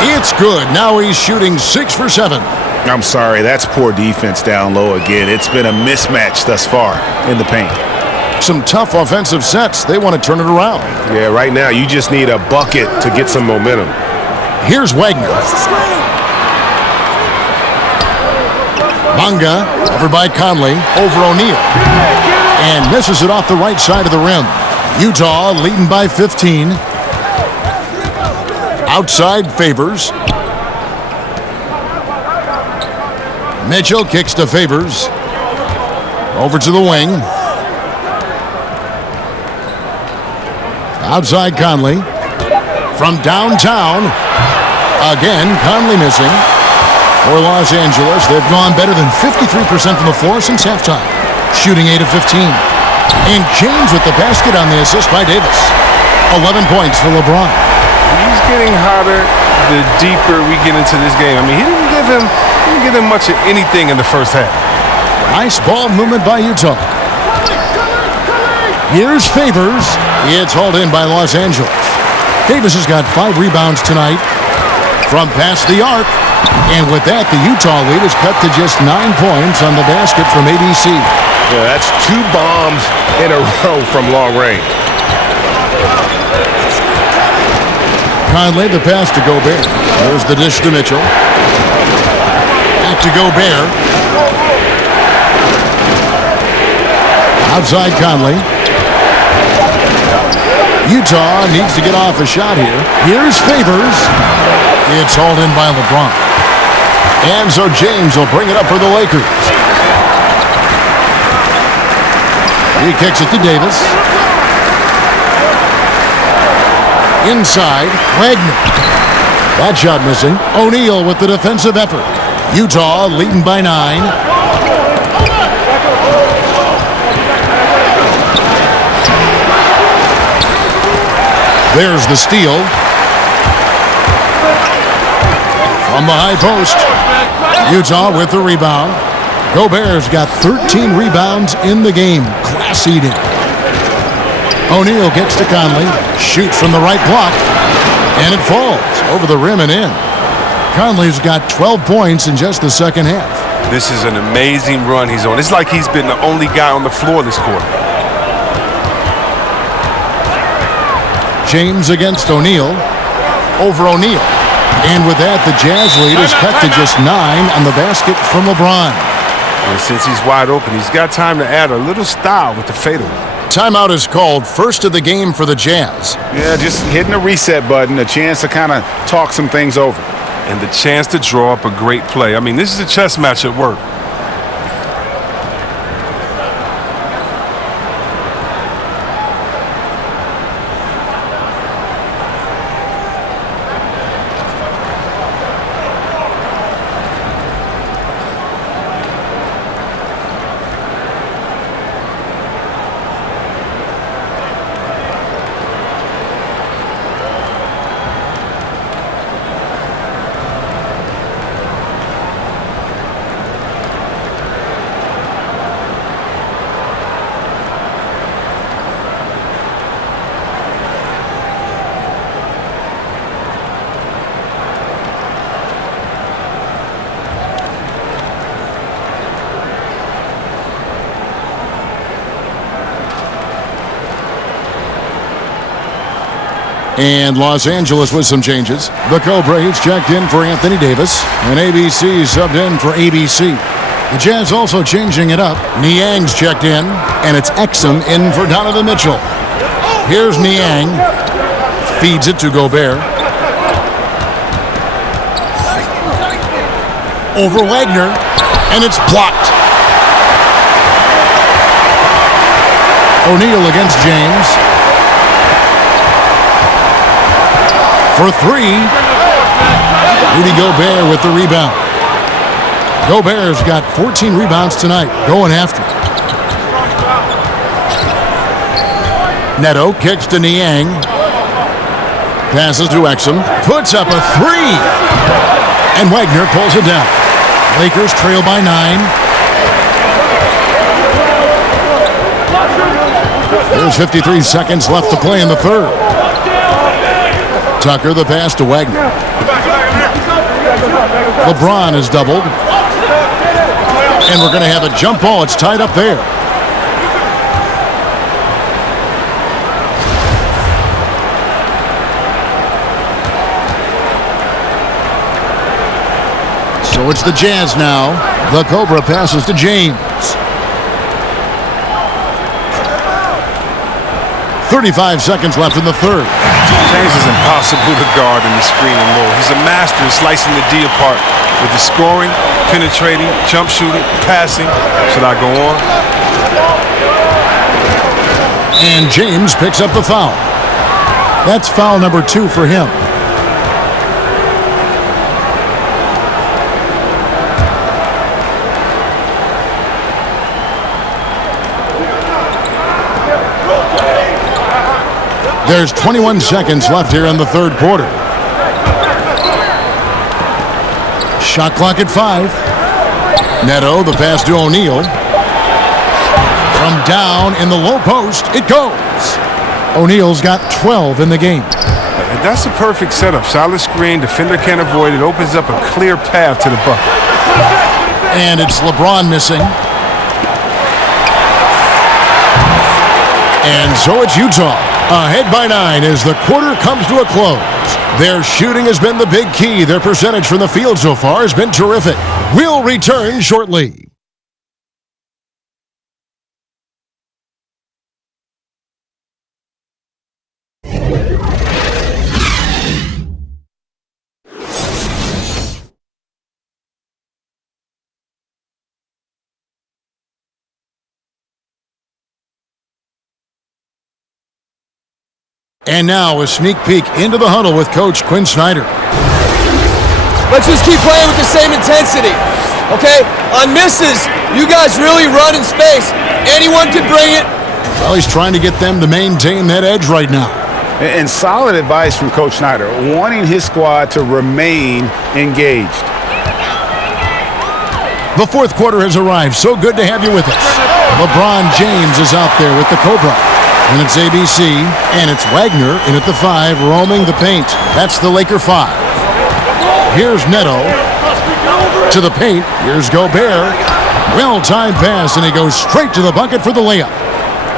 It's good. Now he's shooting 6 for 7. I'm sorry, that's poor defense down low again. It's been a mismatch thus far in the paint. Some tough offensive sets. They want to turn it around. Yeah, right now you just need a bucket to get some momentum. Here's Wagner. Bonga over by Conley over O'Neal. And misses it off the right side of the rim. Utah leading by 15. Outside Favors. Mitchell kicks to Favors. Over to the wing. Outside Conley. From downtown. Again, Conley missing. For Los Angeles, they've gone better than 53% from the floor since halftime. Shooting 8 of 15. And James with the basket on the assist by Davis. 11 points for LeBron. He's getting hotter the deeper we get into this game. I mean, he didn't give him much of anything in the first half. Nice ball movement by Utah. Here's Favors. It's hauled in by Los Angeles. Davis has got 5 rebounds tonight from past the arc. And with that, the Utah lead is cut to just 9 points on the basket from ABC. Yeah, that's 2 bombs in a row from long range. Conley, the pass to Gobert. There's the dish to Mitchell. Back to Gobert. Outside Conley. Utah needs to get off a shot here. Here's Favors. It's hauled in by LeBron. And so James will bring it up for the Lakers. He kicks it to Davis. Inside, Wagner. That shot missing. O'Neal with the defensive effort. Utah leading by 9. There's the steal. From the high post. Utah with the rebound. Gobert's got 13 rebounds in the game. Class eating. O'Neal gets to Conley. Shoots from the right block. And it falls over the rim and in. Conley's got 12 points in just the second half. This is an amazing run he's on. It's like he's been the only guy on the floor this quarter. James against O'Neal. Over O'Neal. And with that, the Jazz lead is cut to just 9 on the basket from LeBron. And since he's wide open, he's got time to add a little style with the fadeaway. Timeout is called. First of the game for the Jazz. Yeah, just hitting the reset button, a chance to kind of talk some things over. And the chance to draw up a great play. I mean, this is a chess match at work. And Los Angeles with some changes. The Cobras checked in for Anthony Davis, and ABC subbed in for ABC. The Jazz also changing it up. Niang's checked in, and it's Exum in for Donovan Mitchell. Here's Niang. Feeds it to Gobert. Over Wagner, and it's blocked. O'Neal against James. For 3, Rudy Gobert with the rebound. Gobert's got 14 rebounds tonight, going after it. Neto kicks to Niang. Passes to Exum. Puts up a three. And Wagner pulls it down. Lakers trail by 9. There's 53 seconds left to play in the third. Tucker the pass to Wagner. LeBron is doubled. And we're going to have a jump ball. It's tied up there. So it's the Jazz now. The Cobra passes to James. 35 seconds left in the third. James is impossible to guard in the screen and roll. He's a master in slicing the D apart with his scoring, penetrating, jump shooting, passing. Should I go on? And James picks up the foul. That's foul number 2 for him. There's 21 seconds left here in the third quarter. Shot clock at 5. Neto, the pass to O'Neal. From down in the low post, it goes. O'Neal's got 12 in the game. And that's a perfect setup. Solid screen, defender can't avoid it. Opens up a clear path to the bucket. And it's LeBron missing. And so it's Utah. Ahead by 9 as the quarter comes to a close. Their shooting has been the big key. Their percentage from the field so far has been terrific. We'll return shortly. And now a sneak peek into the huddle with Coach Quinn Snyder. Let's just keep playing with the same intensity, okay? On misses, you guys really run in space. Anyone can bring it. Well, he's trying to get them to maintain that edge right now. And solid advice from Coach Snyder, wanting his squad to remain engaged. The fourth quarter has arrived. So good to have you with us. LeBron James is out there with the Cobra. And it's ABC, and it's Wagner in at the 5, roaming the paint. That's the Laker 5. Here's Neto to the paint. Here's Gobert. Well-timed pass, and he goes straight to the bucket for the layup.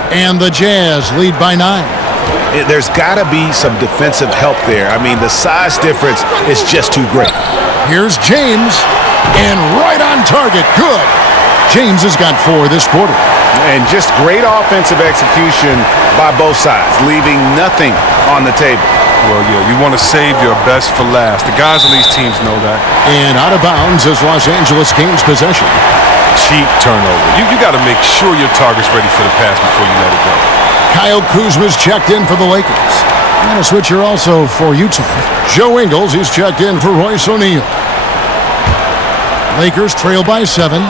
And the Jazz lead by 9. There's got to be some defensive help there. I mean, the size difference is just too great. Here's James, and right on target. Good. James has got 4 this quarter. And just great offensive execution by both sides, leaving nothing on the table. Well, yeah, you want to save your best for last. The guys on these teams know that. And out of bounds as Los Angeles gains possession. Cheap turnover. You got to make sure your target's ready for the pass before you let it go. Kyle Kuzma's checked in for the Lakers. And a switcher also for Utah. Joe Ingles, he's checked in for Royce O'Neal. Lakers trail by 7.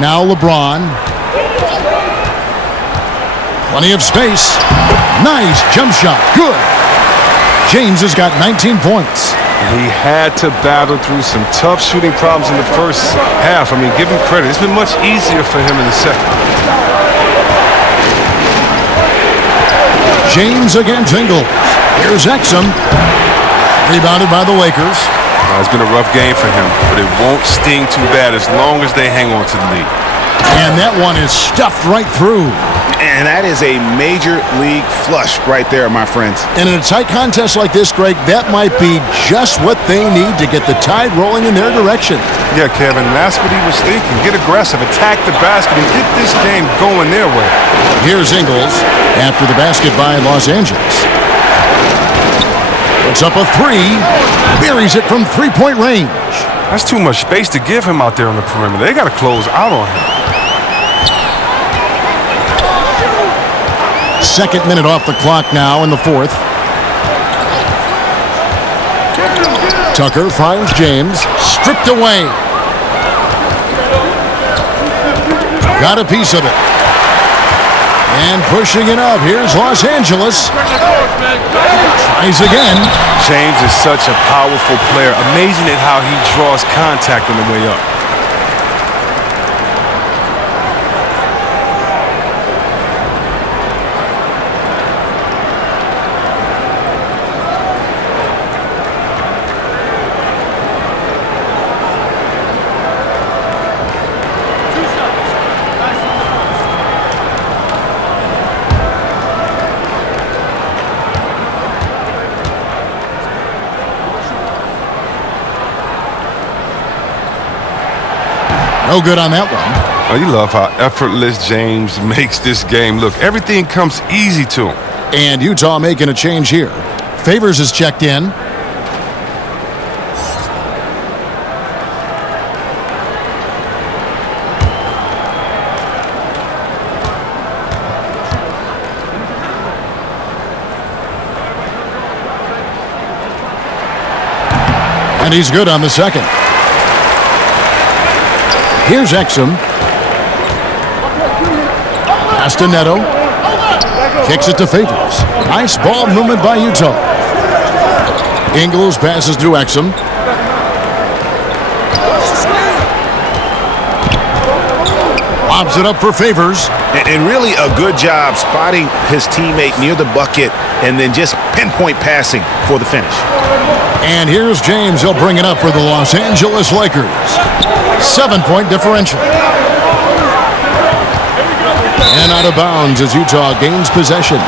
Now LeBron. Plenty of space. Nice jump shot. Good. James has got 19 points. He had to battle through some tough shooting problems in the first half. I mean, give him credit. It's been much easier for him in the second. James against Ingles. Here's Exum. Rebounded by the Lakers. It's been a rough game for him, but it won't sting too bad as long as they hang on to the lead. And that one is stuffed right through. And that is a major league flush right there, my friends. And in a tight contest like this, Greg, that might be just what they need to get the tide rolling in their direction. Yeah, Kevin, that's what he was thinking. Get aggressive, attack the basket, and get this game going their way. Here's Ingles after the basket by Los Angeles. Puts up a 3, buries it from three-point range. That's too much space to give him out there on the perimeter. They got to close out on him. Second minute off the clock now in the fourth. Tucker finds James. Stripped away. Got a piece of it. And pushing it up. Here's Los Angeles. Tries again. James is such a powerful player. Amazing at how he draws contact on the way up. No good on that one. Oh, you love how effortless James makes this game look. Everything comes easy to him. And Utah making a change here. Favors is checked in. And he's good on the second. Here's Exum. Pass to Neto. Kicks it to Favors. Nice ball movement by Utah. Ingles passes to Exum. Lobs it up for Favors. And really a good job spotting his teammate near the bucket and then just pinpoint passing for the finish. And here's James. He'll bring it up for the Los Angeles Lakers. 7-point differential. And out of bounds as Utah gains possession.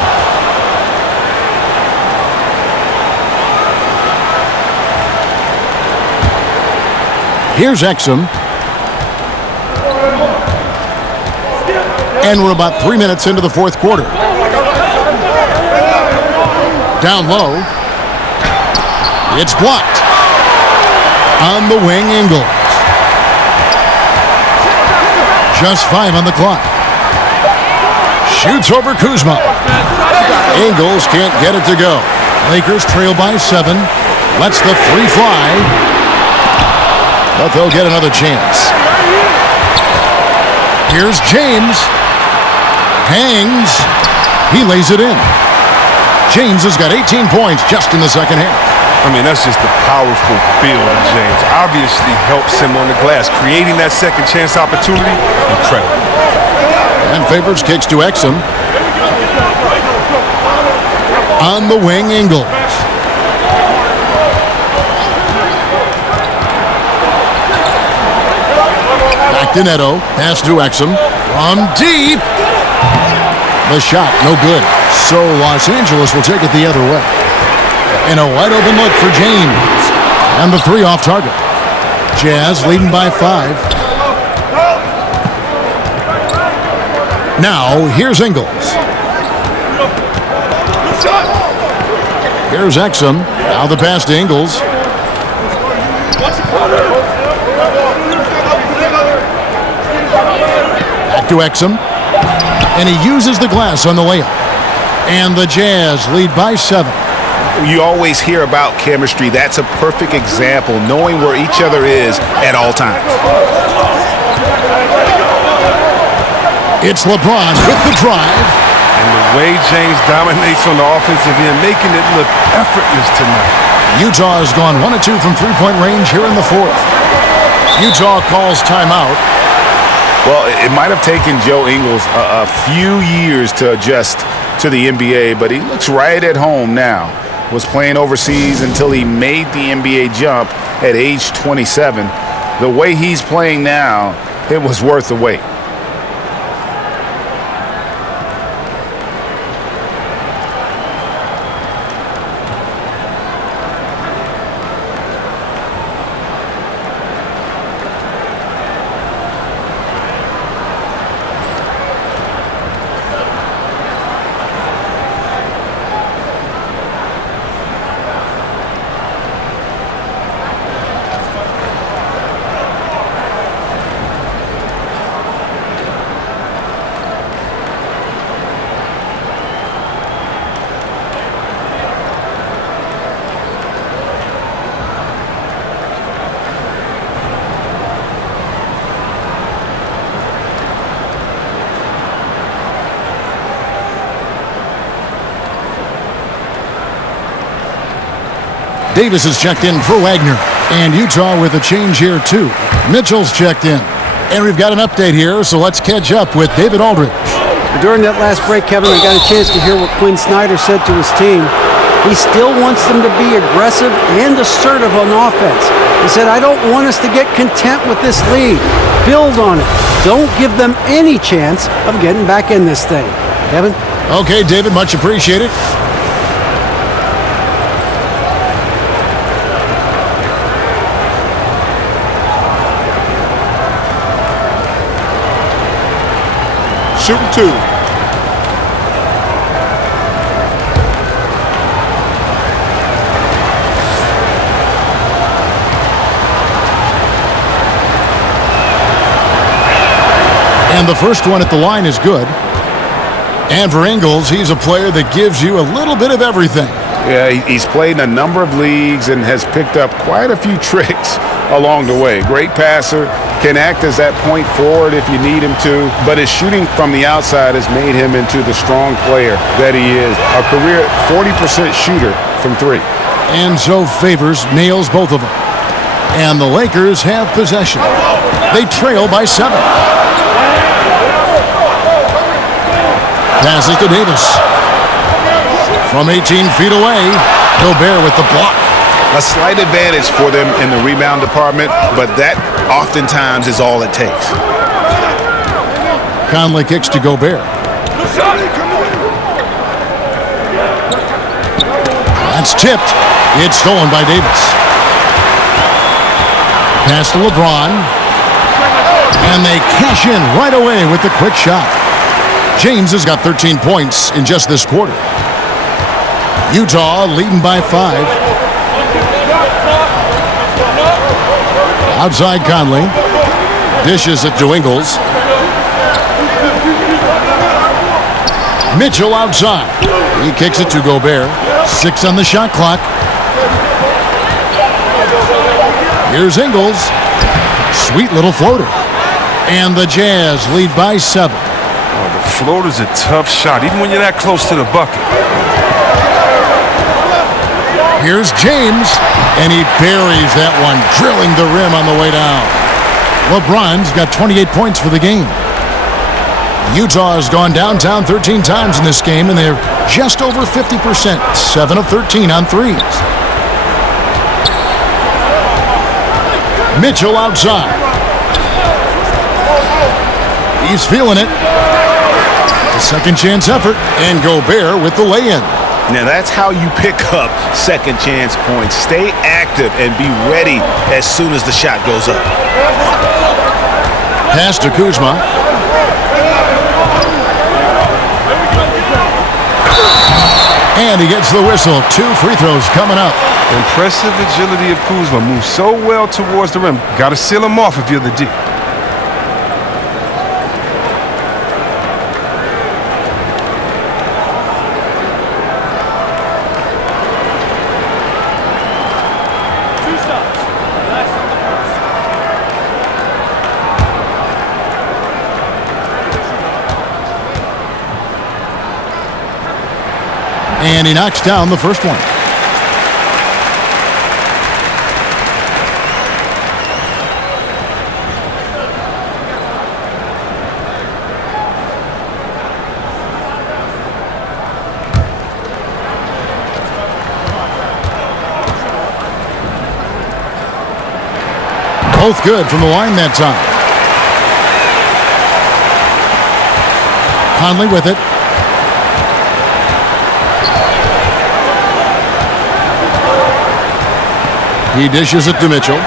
Here's Exum. And we're about 3 minutes into the fourth quarter. Down low. It's blocked. On the wing, Ingles. Just 5 on the clock. Shoots over Kuzma. Ingles can't get it to go. Lakers trail by 7. Lets the 3 fly. But they'll get another chance. Here's James. Hangs. He lays it in. James has got 18 points just in the second half. I mean, that's just a powerful build of James. Obviously helps him on the glass. Creating that second chance opportunity, incredible. And Favors kicks to Exum. On the wing, Ingles. Back to Neto. Pass to Exum. From deep. The shot, no good. So Los Angeles will take it the other way. And a wide open look for James. And the 3 off target. Jazz leading by 5. Now, here's Ingles. Here's Exum. Now the pass to Ingles. Back to Exum. And he uses the glass on the layup. And the Jazz lead by 7. You always hear about chemistry. That's a perfect example, knowing where each other is at all times. It's LeBron with the drive. And the way James dominates on the offensive end, making it look effortless tonight. Utah has gone 1 of 2 from three-point range here in the fourth. Utah calls timeout. Well, it might have taken Joe Ingles a few years to adjust to the NBA, but he looks right at home now. Was playing overseas until he made the NBA jump at age 27. The way he's playing now, it was worth the wait. Davis is checked in for Wagner. And Utah with a change here, too. Mitchell's checked in. And we've got an update here, so let's catch up with David Aldridge. During that last break, Kevin, I got a chance to hear what Quinn Snyder said to his team. He still wants them to be aggressive and assertive on offense. He said, I don't want us to get content with this lead. Build on it. Don't give them any chance of getting back in this thing. Kevin? Okay, David, much appreciated. Shooting 2. And the first one at the line is good. And for Ingles, he's a player that gives you a little bit of everything. Yeah, he's played in a number of leagues and has picked up quite a few tricks along the way. Great passer, can act as that point forward if you need him to, but his shooting from the outside has made him into the strong player that he is. A career 40% shooter from 3. And so Favors nails both of them. And the Lakers have possession. They trail by 7. Passes to Davis. From 18 feet away, Gobert with the block. A slight advantage for them in the rebound department, but that oftentimes is all it takes. Conley kicks to Gobert. That's tipped. It's stolen by Davis. Pass to LeBron. And they cash in right away with the quick shot. James has got 13 points in just this quarter. Utah leading by 5. Outside Conley. Dishes it to Ingles. Mitchell outside. He kicks it to Gobert. 6 on the shot clock. Here's Ingles. Sweet little floater. And the Jazz lead by 7. Oh, the floater's a tough shot, even when you're that close to the bucket. Here's James, and he buries that one, drilling the rim on the way down. LeBron's got 28 points for the game. Utah has gone downtown 13 times in this game, and they're just over 50%, 7 of 13 on threes. Mitchell outside. He's feeling it. A second chance effort, and Gobert with the lay-in. Now that's how you pick up second chance points. Stay active and be ready as soon as the shot goes up. Pass to Kuzma. And he gets the whistle. 2 free throws coming up. Impressive agility of Kuzma. Moves so well towards the rim. Got to seal him off if you're the D. And he knocks down the first one. Both good from the line that time. Conley with it. He dishes it to Mitchell.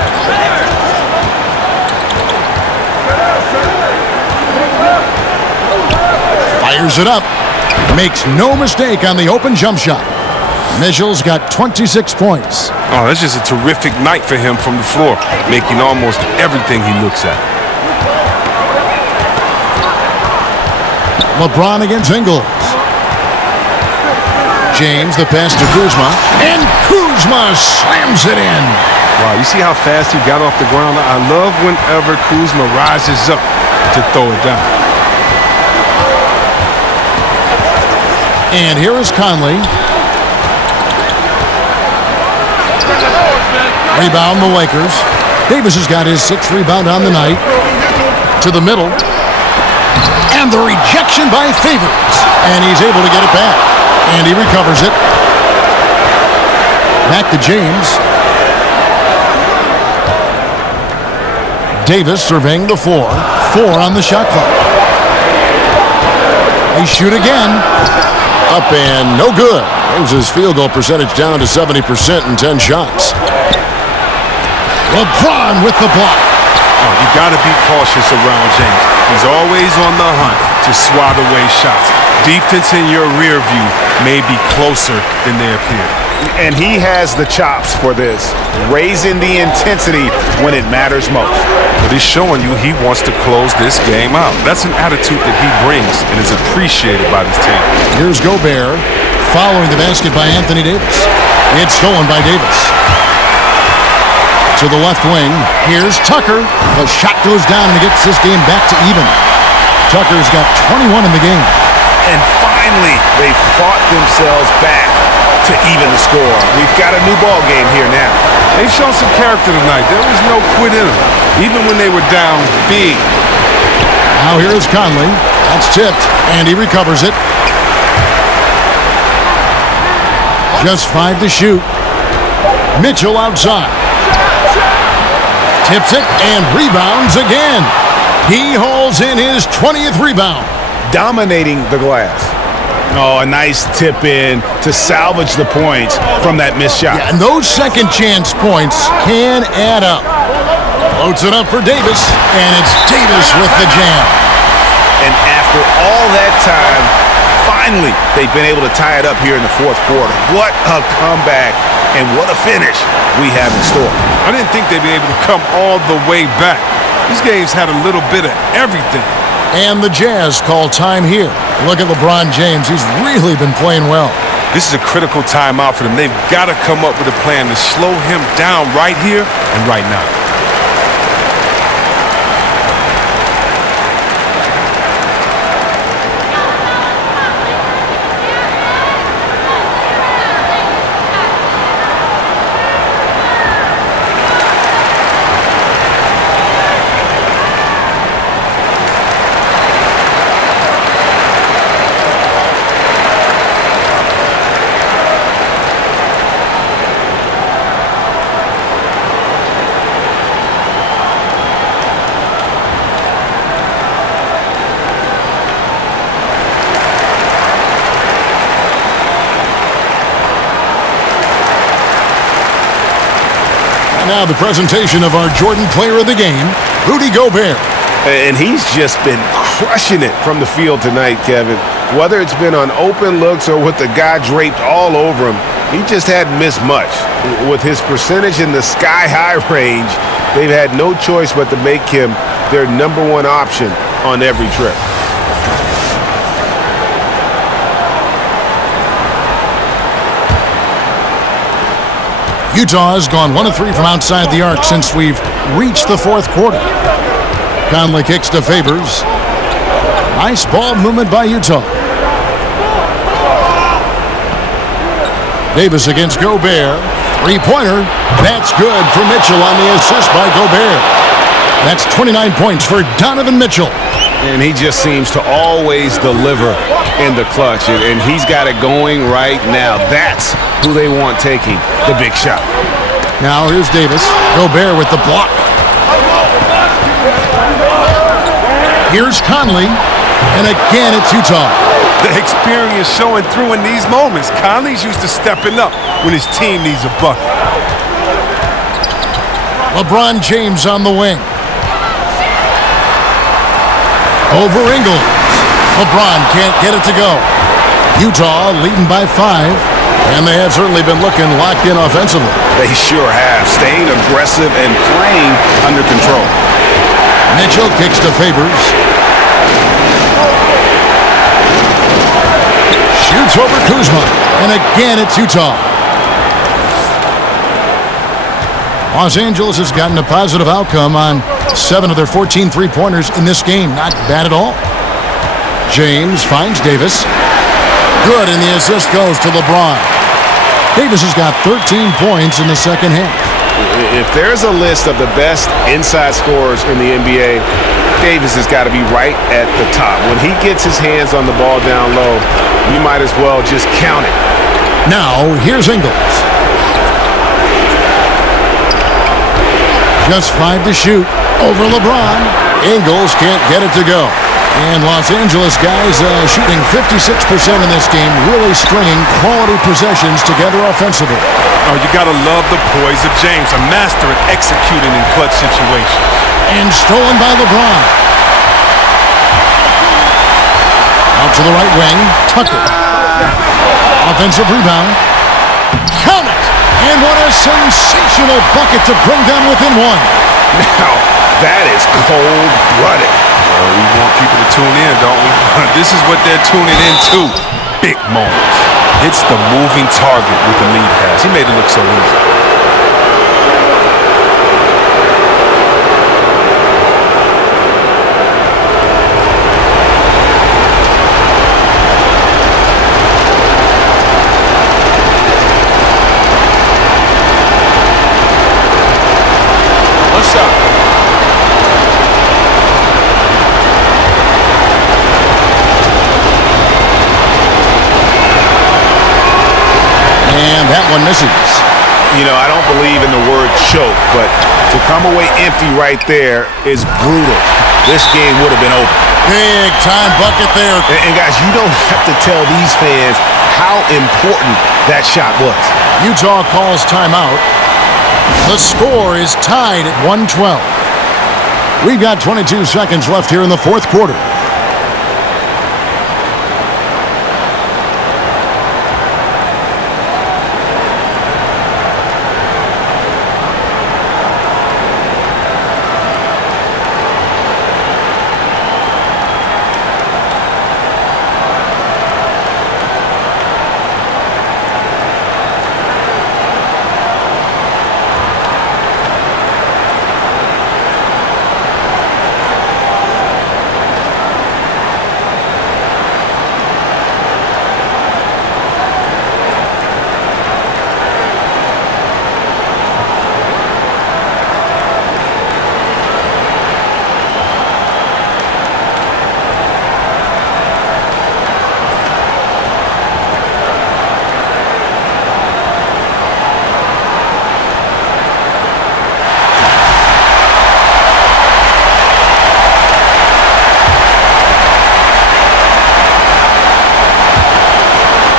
Fires it up. Makes no mistake on the open jump shot. Mitchell's got 26 points. Oh, that's just a terrific night for him from the floor, making almost everything he looks at. LeBron against Ingles. James, the pass to Kuzma. And Kuzma slams it in. Wow, you see how fast he got off the ground? I love whenever Kuzma rises up to throw it down. And here is Conley. Rebound the Lakers. Davis has got his 6th rebound on the night. To the middle. And the rejection by Favors. And he's able to get it back. And he recovers it. Back to James. Davis surveying the floor. 4 on the shot clock. They shoot again. Up and no good. Brings his field goal percentage down to 70% in 10 shots. LeBron with the block. Oh, you got to be cautious around James. He's always on the hunt to swat away shots. Defense in your rear view may be closer than they appear. And he has the chops for this, raising the intensity when it matters most. But he's showing you he wants to close this game out. That's an attitude that he brings and is appreciated by this team. Here's Gobert following the basket by Anthony Davis. It's stolen by Davis. To the left wing, here's Tucker. The shot goes down and he gets this game back to even. Tucker's got 21 in the game. And finally, they fought themselves back to even the score. We've got a new ball game here now. They've shown some character tonight. There was no quit in them, even when they were down big. Now here is Conley. That's tipped, and he recovers it. Just 5 to shoot. Mitchell outside. Tips it and rebounds again. He hauls in his 20th rebound. Dominating the glass. Oh, a nice tip in to salvage the points from that missed shot. Yeah, and those second chance points can add up. Floats it up for Davis, and it's Davis with the jam. And after all that time, finally, they've been able to tie it up here in the 4th quarter. What a comeback, and what a finish we have in store. I didn't think they'd be able to come all the way back. These games had a little bit of everything. And the Jazz call time here. Look at LeBron James. He's really been playing well. This is a critical timeout for them. They've got to come up with a plan to slow him down right here and right now. Now the presentation of our Jordan Player of the Game, Rudy Gobert. And he's just been crushing it from the field tonight, Kevin. Whether it's been on open looks or with the guy draped all over him, he just hadn't missed much. With his percentage in the sky-high range, they've had no choice but to make him their #1 option on every trip. Utah has gone 1 of 3 from outside the arc since we've reached the 4th quarter. Conley kicks to Favors. Nice ball movement by Utah. Davis against Gobert. 3-pointer. That's good for Mitchell on the assist by Gobert. That's 29 points for Donovan Mitchell. And he just seems to always deliver in the clutch. And he's got it going right now. That's who they want taking the big shot. Now here's Davis. Gobert with the block. Here's Conley. And again, it's Utah. The experience showing through in these moments. Conley's used to stepping up when his team needs a bucket. LeBron James on the wing. Over Ingles. LeBron can't get it to go. Utah leading by 5. And they have certainly been looking locked in offensively. They sure have, staying aggressive and playing under control. Mitchell kicks to Favors. Shoots over Kuzma. And again, it's Utah. Los Angeles has gotten a positive outcome on 7 of their 14 three-pointers in this game. Not bad at all. James finds Davis. Good, and the assist goes to LeBron. Davis has got 13 points in the second half. If there's a list of the best inside scorers in the NBA, Davis has got to be right at the top. When he gets his hands on the ball down low, you might as well just count it. Now, here's Ingles. Just 5 to shoot over LeBron. Ingles can't get it to go. And Los Angeles guys shooting 56% in this game, really stringing quality possessions together offensively. Oh, you got to love the poise of James, a master at executing in clutch situations. And stolen by LeBron. Out to the right wing, Tucker. Offensive rebound. Count it! And what a sensational bucket to bring them within one. Now, that is cold-blooded. We want people to tune in, don't we? This is what they're tuning into. Big moments. Hits the moving target with the lead pass. He made it look so easy. And that one misses. You know, I don't believe in the word choke, but to come away empty right there is brutal. This game would have been over. Big time bucket there. And guys, you don't have to tell these fans how important that shot was. Utah calls timeout. The score is tied at 112. We've got 22 seconds left here in the fourth quarter.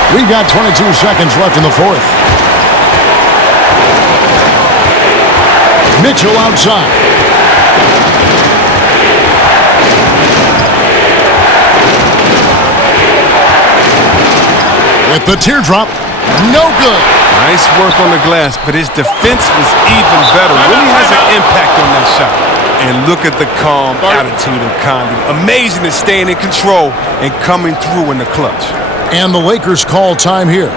We've got 22 seconds left in the fourth. Mitchell outside. With the teardrop, no good. Nice work on the glass, but his defense was even better. Really has an impact on that shot. And look at the calm attitude of Conley. Amazing at staying in control and coming through in the clutch. And the Lakers call time here.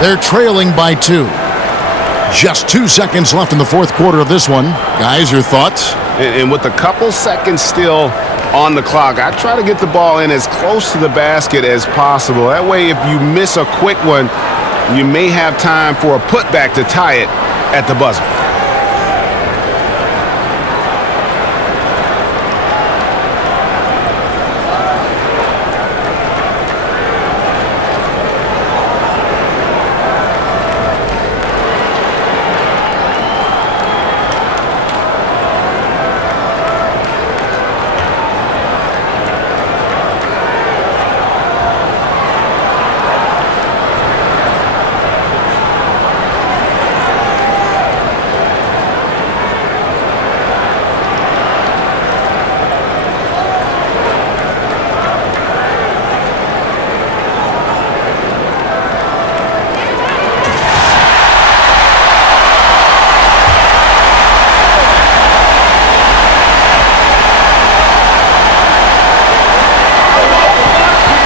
They're trailing by 2. Just 2 seconds left in the fourth quarter of this one. Guys, your thoughts? And with a couple seconds still on the clock, I try to get the ball in as close to the basket as possible. That way, if you miss a quick one, you may have time for a putback to tie it at the buzzer.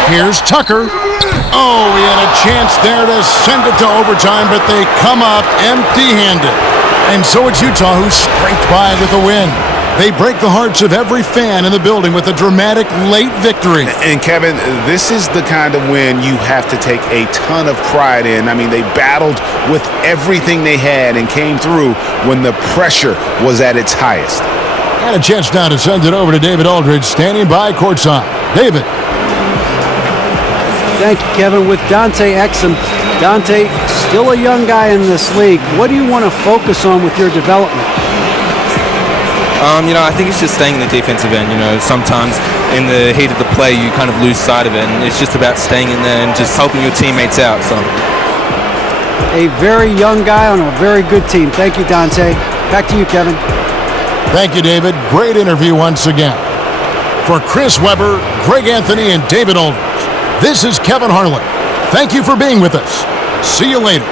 Here's Tucker. Oh, he had a chance there to send it to overtime, but they come up empty-handed. And so it's Utah who scraped by with a win. They break the hearts of every fan in the building with a dramatic late victory. And Kevin, this is the kind of win you have to take a ton of pride in. I mean, they battled with everything they had and came through when the pressure was at its highest. And a chance now to send it over to David Aldridge, standing by courtside. David. Thank you, Kevin. With Dante Exum, Dante, still a young guy in this league. What do you want to focus on with your development? I think it's just staying in the defensive end. Sometimes in the heat of the play, you kind of lose sight of it, and it's just about staying in there and just helping your teammates out. So, a very young guy on a very good team. Thank you, Dante. Back to you, Kevin. Thank you, David. Great interview once again. For Chris Webber, Greg Anthony, and David Aldridge, this is Kevin Harlan. Thank you for being with us. See you later.